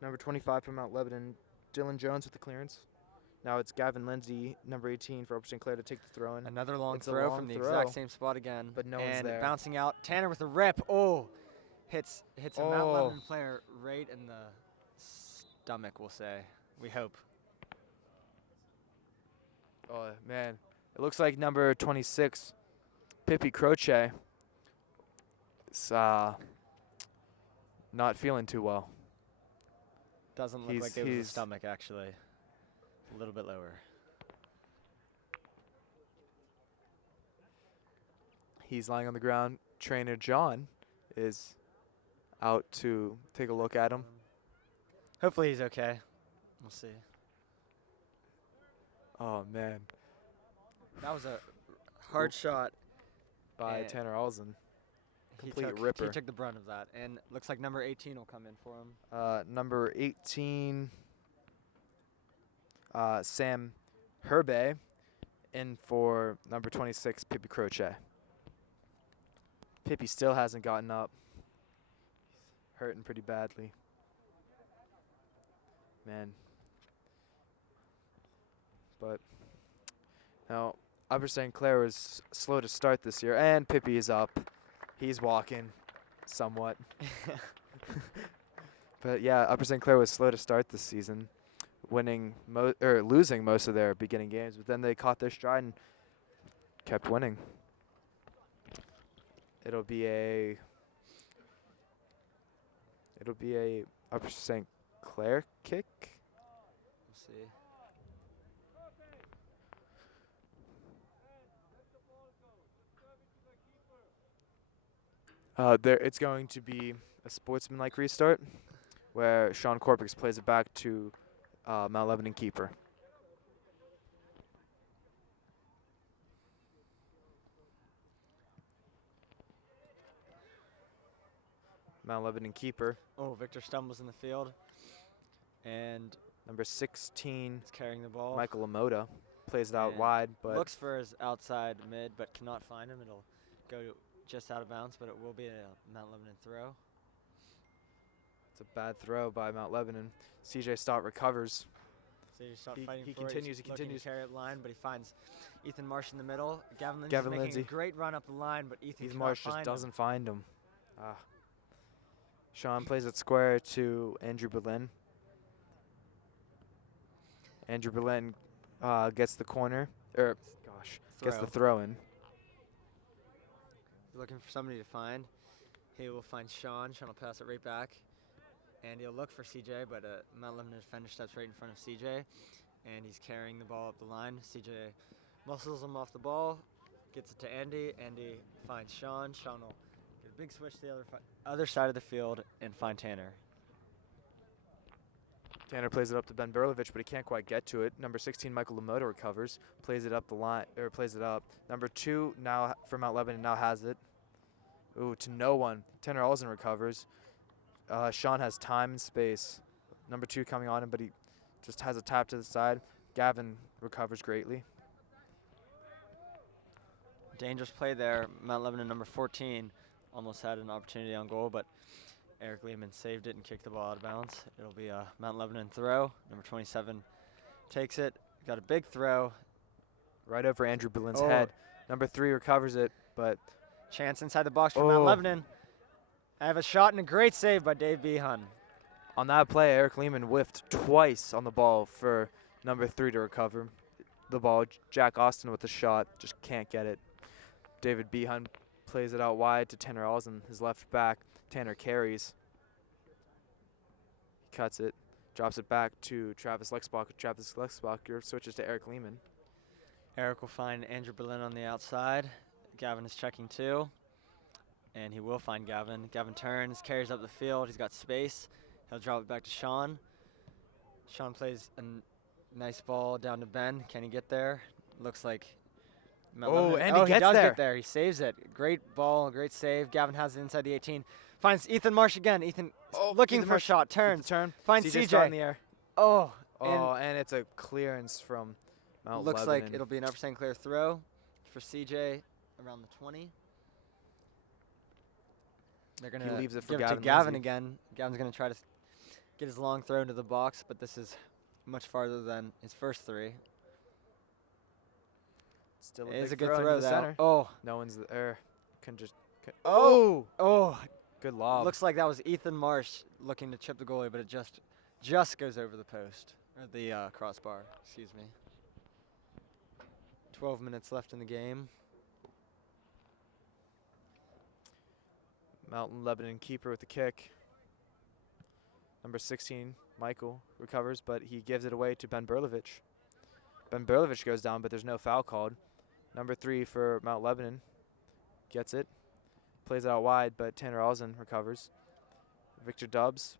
Number 25 for Mount Lebanon, Dylan Jones with the clearance. Now it's Gavin Lindsay, number 18 for Upper St. Clair to take the throw in. Another long It's a throw long from the throw, exact same spot again. but no one's and there. Bouncing out. Tanner with a rip. Oh, hits a Mount Oh. Lebanon player right in the stomach, we'll say. We hope. Oh, man. It looks like number 26, Pippi Croce, is not feeling too well. Doesn't look like it was the stomach, actually. A little bit lower. He's lying on the ground. Trainer John is out to take a look at him. Hopefully he's okay. We'll see. Oh, man. That was a hard shot. By And Tanner Olsen. Complete He ripper. took the brunt of that. And looks like number 18 will come in for him. Number 18, Sam Herbe in for number 26, Pippi Croce. Pippi still hasn't gotten up. He's hurting pretty badly. Man. But now Upper St. Clair was slow to start this year, and Pippi is up. He's walking somewhat. But yeah, Upper St. Clair was slow to start this season, losing most of their beginning games, but then they caught their stride and kept winning. It'll be a Upper St. Clair kick. We'll see. It's going to be a sportsmanlike restart where Sean Corpix plays it back to Mount Lebanon keeper. Mount Lebanon keeper. Oh, Victor stumbles in the field. And Number 16, he's carrying the ball. Michael Lamoda, plays it out And wide, but looks for his outside mid, but cannot find him. It'll go just out of bounds, but it will be a Mount Lebanon throw. it's a bad throw by Mount Lebanon. CJ Stott recovers. So you start He fighting for it. continues, He's he looking continues. to carry up line, but he finds Ethan Marsh in the middle. Gavin Lindsay's Gavin making Lindsay. a great run up the line, but Ethan Ethan cannot Marsh just find doesn't find him. Sean plays it square to Andrew Berlin. Andrew Berlin gets the corner, gets the throw in. He's looking for somebody to find. He will find Sean. Sean will pass it right back. And he'll look for CJ, but Mount Lebanon defender steps right in front of CJ. And he's carrying the ball up the line. CJ muscles him off the ball, gets it to Andy. Andy finds Sean. Sean will get a big switch to the other side of the field and find Tanner. Tanner plays it up to Ben Berlovich, but he can't quite get to it. Number 16, Michael Lamoda recovers, plays it up the line, or plays it up. Number 2 now for Mount Lebanon now has it. Ooh, to no one. Tanner Olsen recovers. Sean has time and space. Number 2 coming on him, but he just has a tap to the side. Gavin recovers greatly. Dangerous play there. Mount Lebanon number 14 almost had an opportunity on goal, but Eric Lehman saved it and kicked the ball out of bounds. It'll be a Mount Lebanon throw. Number 27 takes it. Got a big throw. Right over Andrew Berlin's Oh. head. Number 3 recovers it, but Chance inside the box for Mount Lebanon. I have a shot and a great save by Dave Behan. on that play, Eric Lehman whiffed twice on the ball for number 3 to recover the ball. Jack Austin with the shot, just can't get it. David Behan plays it out wide to Tanner Olsen, his left back. Tanner carries. He cuts it, drops it back to Travis Lexbach. Travis Lexbach switches to Eric Lehman. Eric will find Andrew Berlin on the outside. Gavin is checking too. And he will find Gavin. Gavin turns, carries up the field. He's got space. He'll drop it back to Sean. Sean plays a nice ball down to Ben. Can he get there? Looks like. Oh, and he he gets does there. get there. He saves it. Great ball, great save. Gavin has it inside the 18. Finds Ethan Marsh again. Ethan looking Ethan for a Marsh shot. Turns. Finds CJ Stott in CJ. the air. Oh. And it's a clearance from Mount Looks Lebanon. like it'll be an Upper St. Clair throw for CJ around the 20. They're going to leaves it for give it to Gavin Gavin Lindsay. again. Gavin's going to try to get his long throw into the box, but this is much farther than his first 3. Still It is a big good throw throw, into the though. center. Oh. No one's there. Oh. Good lob. Looks like that was Ethan Marsh looking to chip the goalie, but it just goes over the post, or the crossbar, excuse me. 12 minutes left in the game. Mountain Lebanon keeper with the kick. Number 16, Michael, recovers, but he gives it away to Ben Berlovich. Ben Berlovich goes down, but there's no foul called. Number 3 for Mount Lebanon gets it. Plays it out wide, but Tanner Olsen recovers. Victor Dubs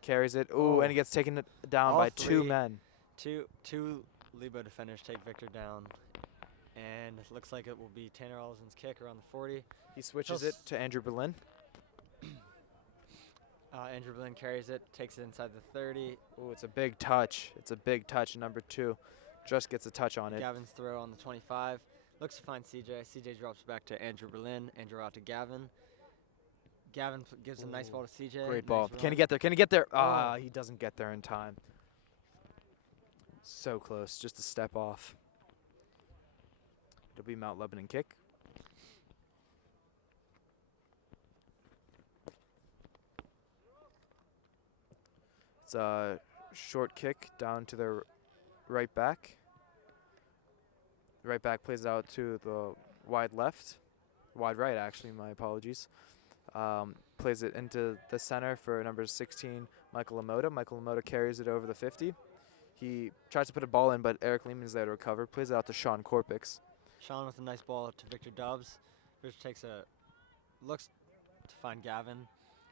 carries it. Ooh, and he gets taken down All by 2 three. men. Two Lebo defenders take Victor down. And it looks like it will be Tanner Olsen's kick around the 40. He switches it to Andrew Berlin. Andrew Berlin carries it, takes it inside the 30. Ooh, it's a big touch. It's a big touch. Number 2 just gets a touch on it. Gavin's throw on the 25. Looks to find CJ. CJ drops back to Andrew Berlin. Andrew out to Gavin. Gavin gives a nice ball to CJ. Great Nice ball. Can he run. get there? Can he get there? Oh. Ah, he doesn't get there in time. So close, just a step off. It'll be Mount Lebanon kick. It's a short kick down to the right back. Right back plays it out to the wide left. Wide right, actually, my apologies. Plays it into the center for number 16, Michael Lamoda. Michael Lamoda carries it over the 50. He tries to put a ball in, but Eric Lehman's there to recover. Plays it out to Sean Korpix. Sean with a nice ball to Victor Dubs. Victor looks to find Gavin,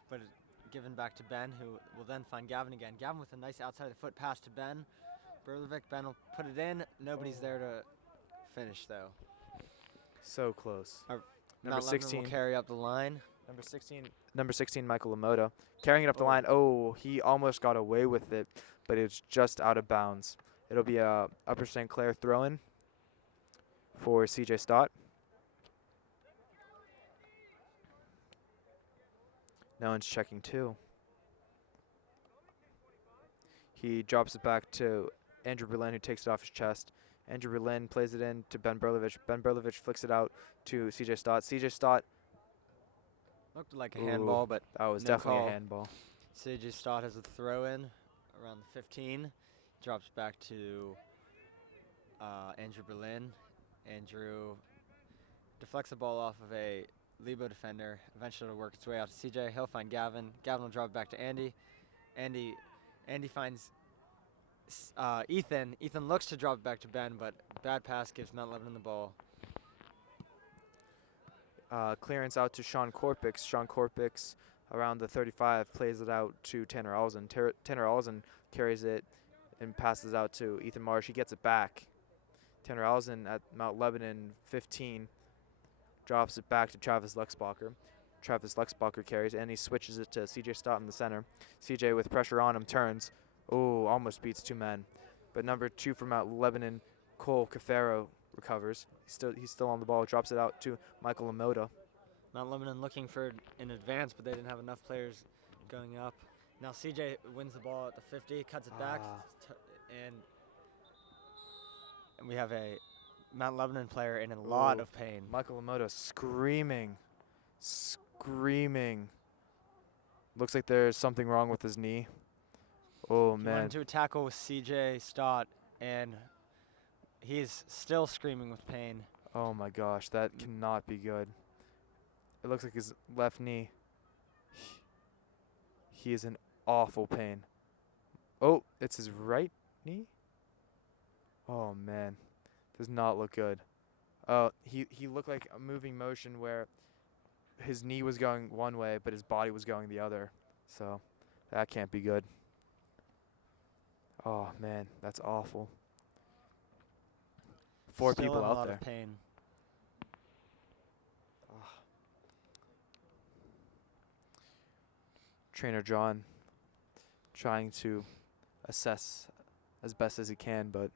but given back to Ben, who will then find Gavin again. Gavin with a nice outside of the foot pass to Ben. Berlovic, Ben will put it in. Nobody's there to finish, though. So close. Number 16 will carry up the line. Number 16, Michael Lamoda, carrying it up the line. Oh, he almost got away with it, but it's just out of bounds. It'll be a Upper St. Clair throw-in for CJ Stott. No one's checking too. He drops it back to Andrew Berlin, who takes it off his chest. Andrew Berlin plays it in to Ben Berlovich. Ben Berlovich flicks it out to CJ Stott. CJ Stott. Looked like a handball, but that was no definitely call. a handball. CJ Stott has a throw in around the 15. Drops back to Andrew Berlin. Andrew deflects the ball off of a Lebo defender. Eventually it'll work its way out to CJ. He'll find Gavin. Gavin will drop it back to Andy. Andy finds Ethan. Ethan looks to drop it back to Ben, but bad pass gives Mount Lebanon the ball. Clearance out to Sean Korpix. Sean Korpix around the 35 plays it out to Tanner Alzen. Tanner Alzen carries it and passes out to Ethan Marsh. He gets it back. Tanner Alzen at Mount Lebanon 15 drops it back to Travis Luxbacher. Travis Luxbacher carries and he switches it to CJ Stott in the center. CJ with pressure on him turns. Oh, almost beats two men. But number 2 from Mount Lebanon, Cole Cafaro, recovers. He's still on the ball, drops it out to Michael Lamoda. Mount Lebanon looking for an advance, but they didn't have enough players going up. Now CJ wins the ball at the 50, cuts it back, and we have a Mount Lebanon player in a lot of pain. Michael Lamoda screaming. Looks like there's something wrong with his knee. Oh, He man. went into a tackle with CJ Stott, and he's still screaming with pain. Oh, my gosh. That cannot be good. It looks like his left knee. He is in awful pain. Oh, it's his right knee? Oh, man. Does not look good. He looked like a moving motion where his knee was going one way, but his body was going the other. So that can't be good. Oh, man, that's awful. Four Still people in a out lot there. of pain. Trainer John trying to assess as best as he can, but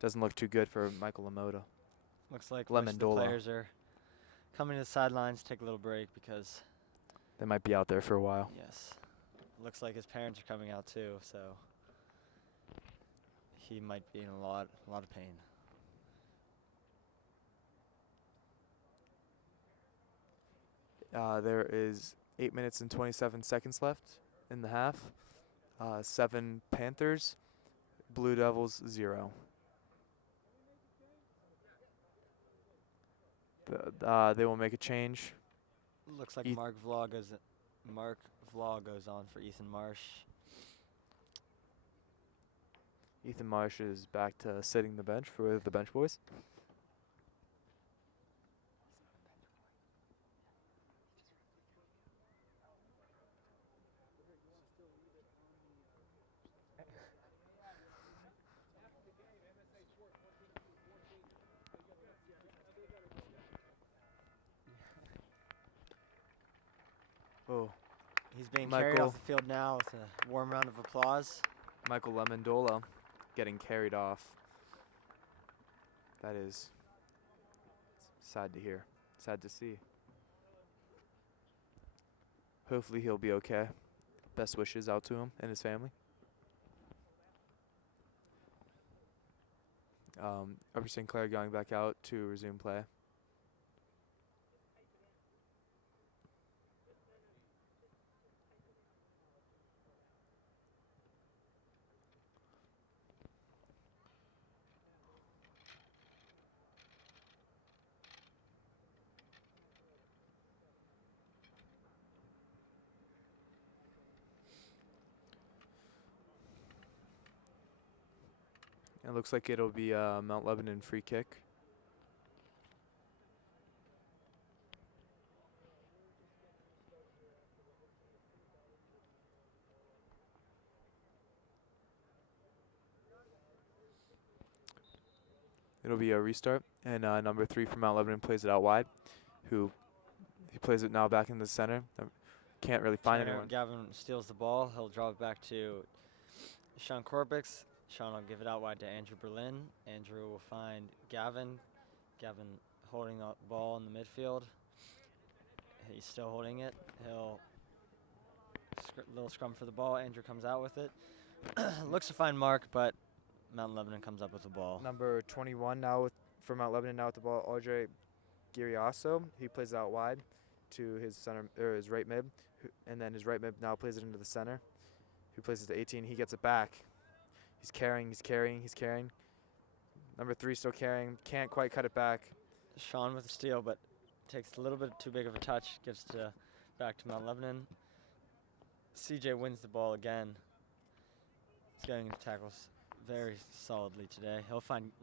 doesn't look too good for Michael Lamoda. Looks like most of the Lemondola. players are coming to the sidelines, take a little break because, They might be out there for a while. yes, looks like his parents are coming out too, so he might be in a lot of pain. There is 8 minutes and 27 seconds left in the half. 7 Panthers, Blue Devils 0. They will make a change. Looks like Eth- Mark Vlog goes on for Ethan Marsh. Ethan Marsh is back to sitting the bench for the bench boys. Oh, He's being carried Michael- off the field now with a warm round of applause. Michael Lemondola getting carried off. That is sad to hear, sad to see. Hopefully he'll be okay. Best wishes out to him and his family. Upper St. Clair going back out to resume play. It looks like it'll be a Mount Lebanon free kick. It'll be a restart, and number 3 from Mount Lebanon plays it out wide. He plays it now back in the center. Can't really find anyone. Gavin steals the ball. He'll draw it back to Sean Corbix. Sean will give it out wide to Andrew Berlin. Andrew will find Gavin. Gavin holding the ball in the midfield. He's still holding it. He'll little scrum for the ball. Andrew comes out with it. Looks to find Mark, but Mount Lebanon comes up with the ball. Number 21 now for Mount Lebanon now with the ball, Audrey Giriasso. He plays it out wide to his center or his right mid, and then his right mid now plays it into the center. Who plays it to 18? He gets it back. He's carrying. Number 3 still carrying. Can't quite cut it back. Sean with the steal, but takes a little bit too big of a touch. Gives back to Mount Lebanon. CJ wins the ball again. He's getting into tackles very solidly today.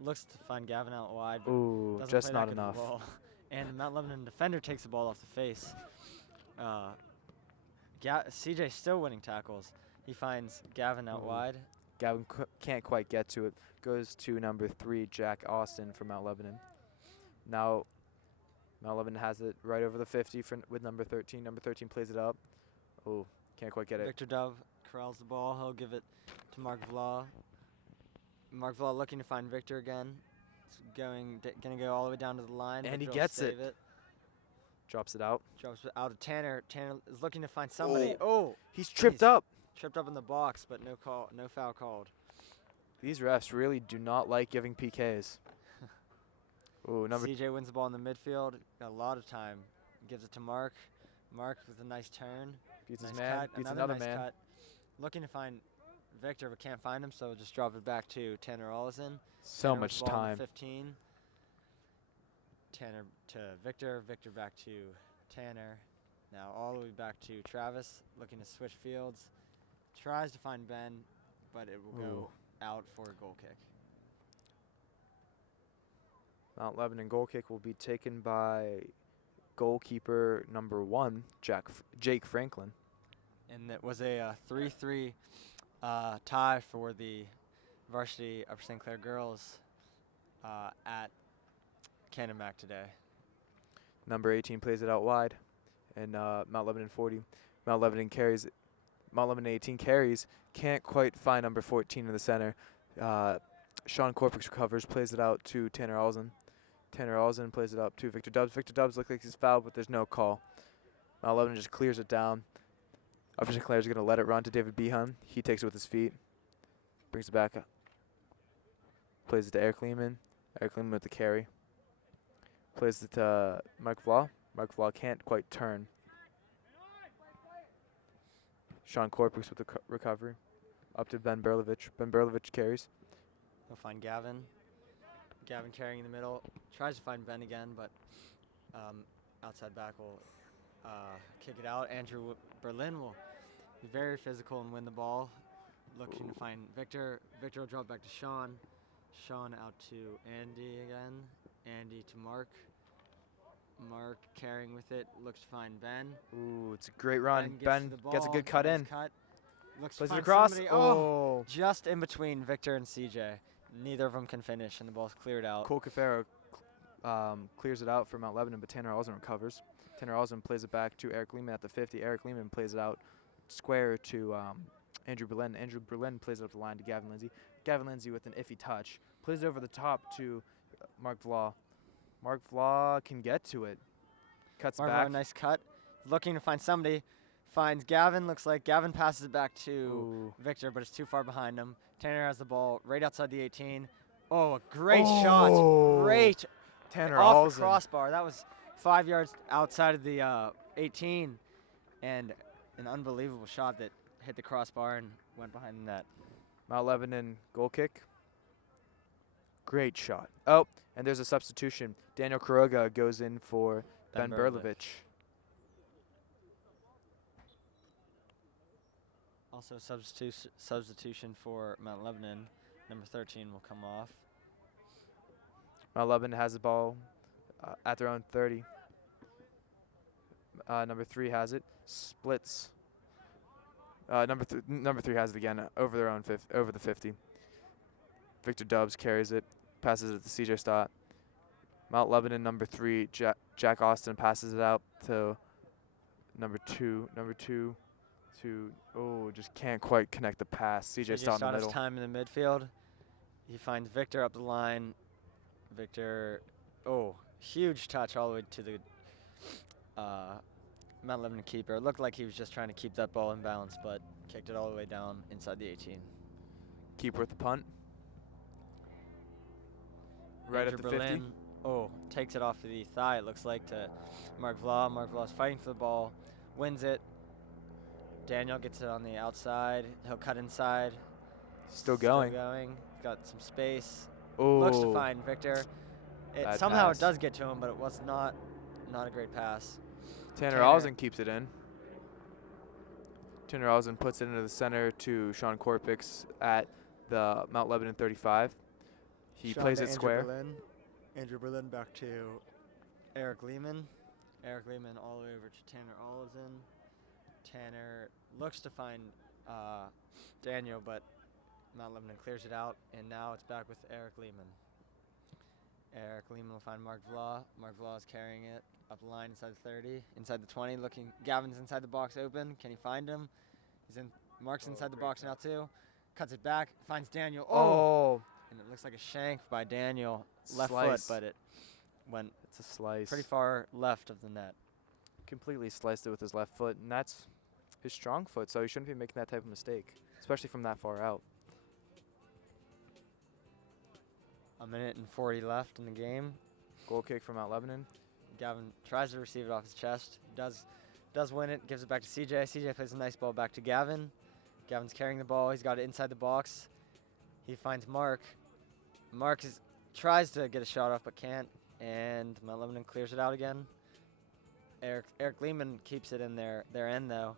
Looks to find Gavin out wide. But ooh, just not enough. And the Mount Lebanon defender takes the ball off the face. CJ still winning tackles. He finds Gavin out wide. Gavin can't quite get to it. Goes to number 3, Jack Austin for Mount Lebanon. Now, Mount Lebanon has it right over the 50 with number 13. Number 13 plays it up. Oh, can't quite get it. Victor Dove corrals the ball. He'll give it to Mark Vla. Mark Vla looking to find Victor again. It's gonna go all the way down to the line. And Victor he gets it. it. Drops it out. Drops it out to Tanner. Tanner is looking to find somebody. Oh, he's tripped up. Tripped up in the box, but no foul called. These refs really do not like giving PKs. Ooh, CJ wins the ball in the midfield. Got a lot of time. Gives it to Mark. Mark with a nice turn. Beats nice his man. Cut. Beats another another nice man. Cut. Looking to find Victor, but can't find him, so just drop it back to Tanner Ollison. So Tanner much with the ball in time. the 15. Tanner to Victor. Victor back to Tanner. Now all the way back to Travis. Looking to switch fields. Tries to find Ben, but it will go out for a goal kick. Mount Lebanon goal kick will be taken by goalkeeper number 1, Jake Franklin. And it was a 3-3 tie for the varsity Upper St. Clair girls at Canamac today. Number 18 plays it out wide, and Mount Lebanon 40. Mount Lebanon carries. Mount Lebanon 18 carries. Can't quite find number 14 in the center. Sean Corpix recovers, plays it out to Tanner Alzen. Tanner Alzen plays it up to Victor Dubs. Victor Dubs looks like he's fouled, but there's no call. Mount Lebanon just clears it down. Upper St. Clair's going to let it run to David Behan. He takes it with his feet. Brings it back up. Plays it to Eric Lehman. Eric Lehman with the carry. Plays it to Mike Vla. Mike Vla can't quite turn. Sean Corpus with the recovery. Up to Ben Berlovich. Ben Berlovich carries. He'll find Gavin. Gavin carrying in the middle. Tries to find Ben again, but outside back will kick it out. Andrew Berlin will be very physical and win the ball. Looking to find Victor. Victor will drop back to Sean. Sean out to Andy again. Andy to Mark. Mark carrying with it. Looks to find Ben. Ooh, it's a great run. Ben gets a good cut cut in. Looks Plays to it find across. somebody. Oh. Just in between Victor and CJ. Neither of them can finish, and the ball's cleared out. Cole Cafaro clears it out for Mount Lebanon, but Tanner Alzen recovers. Tanner Alzen plays it back to Eric Lehman at the 50. Eric Lehman plays it out square to Andrew Berlin. Andrew Berlin plays it up the line to Gavin Lindsay. Gavin Lindsay with an iffy touch. Plays it over the top to Mark Vlau. Mark Vlau can get to it. Cuts Mark back. Vlau, nice cut. Looking to find somebody. Finds Gavin. Looks like Gavin passes it back to Ooh. Victor, but it's too far behind him. Tanner has the ball right outside the 18. Oh, a great shot. Great Tanner off Alzen. the crossbar. That was 5 yards outside of the 18. And an unbelievable shot that hit the crossbar and went behind the net. Mount Lebanon goal kick. Great shot. Oh, and there's a substitution. Daniel Kuroga goes in for Ben Berlovich. Also substitution for Mount Lebanon. Number 13 will come off. Mount Lebanon has the ball at their own 30. Number 3 has it. Splits. Number 3 has it again over their own over the 50. Victor Dubs carries it, passes it to CJ Stott. Mount Lebanon number 3, Jack Austin passes it out to number 2. Just can't quite connect the pass. CJ Stott in the middle. Time in the midfield. He finds Victor up the line. Victor, huge touch all the way to the Mount Lebanon keeper. It looked like he was just trying to keep that ball in balance, but kicked it all the way down inside the 18. Keeper with the punt. Right Andrew at the 50. Berlin, takes it off the thigh, it looks like, to Mark Vlau. Mark Vlau's fighting for the ball, wins it. Daniel gets it on the outside. He'll cut inside. Still going. Got some space. Oh. Looks to find Victor. Bad Somehow pass. it does get to him, but it was not a great pass. Tanner Alzen keeps it in. Tanner Alzen puts it into the center to Sean Korpix at the Mount Lebanon 35. He plays it square. Andrew Berlin back to Eric Lehman. Eric Lehman all the way over to Tanner Alzen. Tanner looks to find Daniel, but Mount Lebanon clears it out, and now it's back with Eric Lehman. Eric Lehman will find Mark Vlau. Mark Vlau is carrying it up the line inside the 30, inside the 20, looking. Gavin's inside the box open. Can he find him? Mark's inside the box now too. Cuts it back, finds Daniel. Oh. And it looks like a shank by Daniel. Left Slice. foot, but it went It's a slice. pretty far left of the net. Completely sliced it with his left foot, and that's his strong foot, so he shouldn't be making that type of mistake, especially from that far out. A minute and 40 left in the game. Goal kick from Mount Lebanon. Gavin tries to receive it off his chest. Does win it, gives it back to CJ. CJ plays a nice ball back to Gavin. Gavin's carrying the ball. He's got it inside the box. He finds Mark. Mark tries to get a shot off but can't, and Mount Lebanon clears it out again. Eric Lehman keeps it in their end though.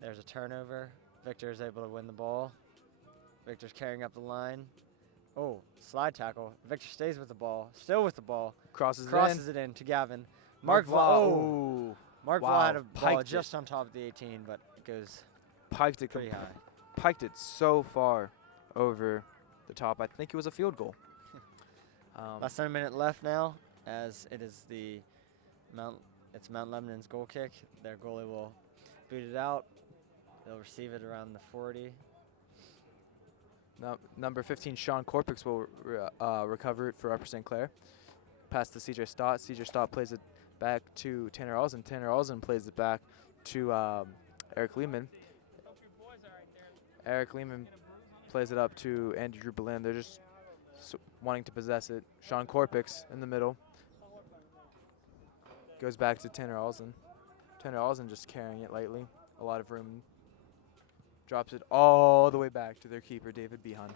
There's a turnover. Victor is able to win the ball. Victor's carrying up the line. Slide tackle. Victor stays with the ball. Still with the ball. Crosses it in to Gavin. Mark Vlau. Vlau. Mark Wow. Vlau had a ball Piked just on top of the 18, but it goes Piked it pretty high. Piked it so far over the top. I think it was a field goal. Less than a minute left now, as it is it's Mount Lebanon's goal kick. Their goalie will boot it out. They'll receive it around the 40. Number 15, Sean Korpix will recover it for Upper St. Clair. Pass to CJ Stott. CJ Stott plays it back to Tanner Alzen. Tanner Alzen plays it back to Eric Lehman. Eric Lehman plays it up to Andrew Berlin. They're just wanting to possess it. Sean Korpix in the middle. Goes back to Tanner Alzen. Tanner Alzen just carrying it lightly. A lot of room. Drops it all the way back to their keeper, David Behan.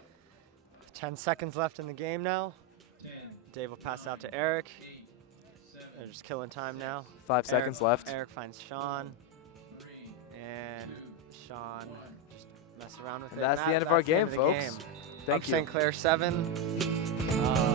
10 seconds left in the game now. 10, Dave will pass out to Eric. 8, 7, They're just killing time now. 5 seconds left. Eric finds Sean, 3, and 2, Sean 1. just mess around with And it. that's the end of our game, the folks. Up Thank you. St. Clair 7.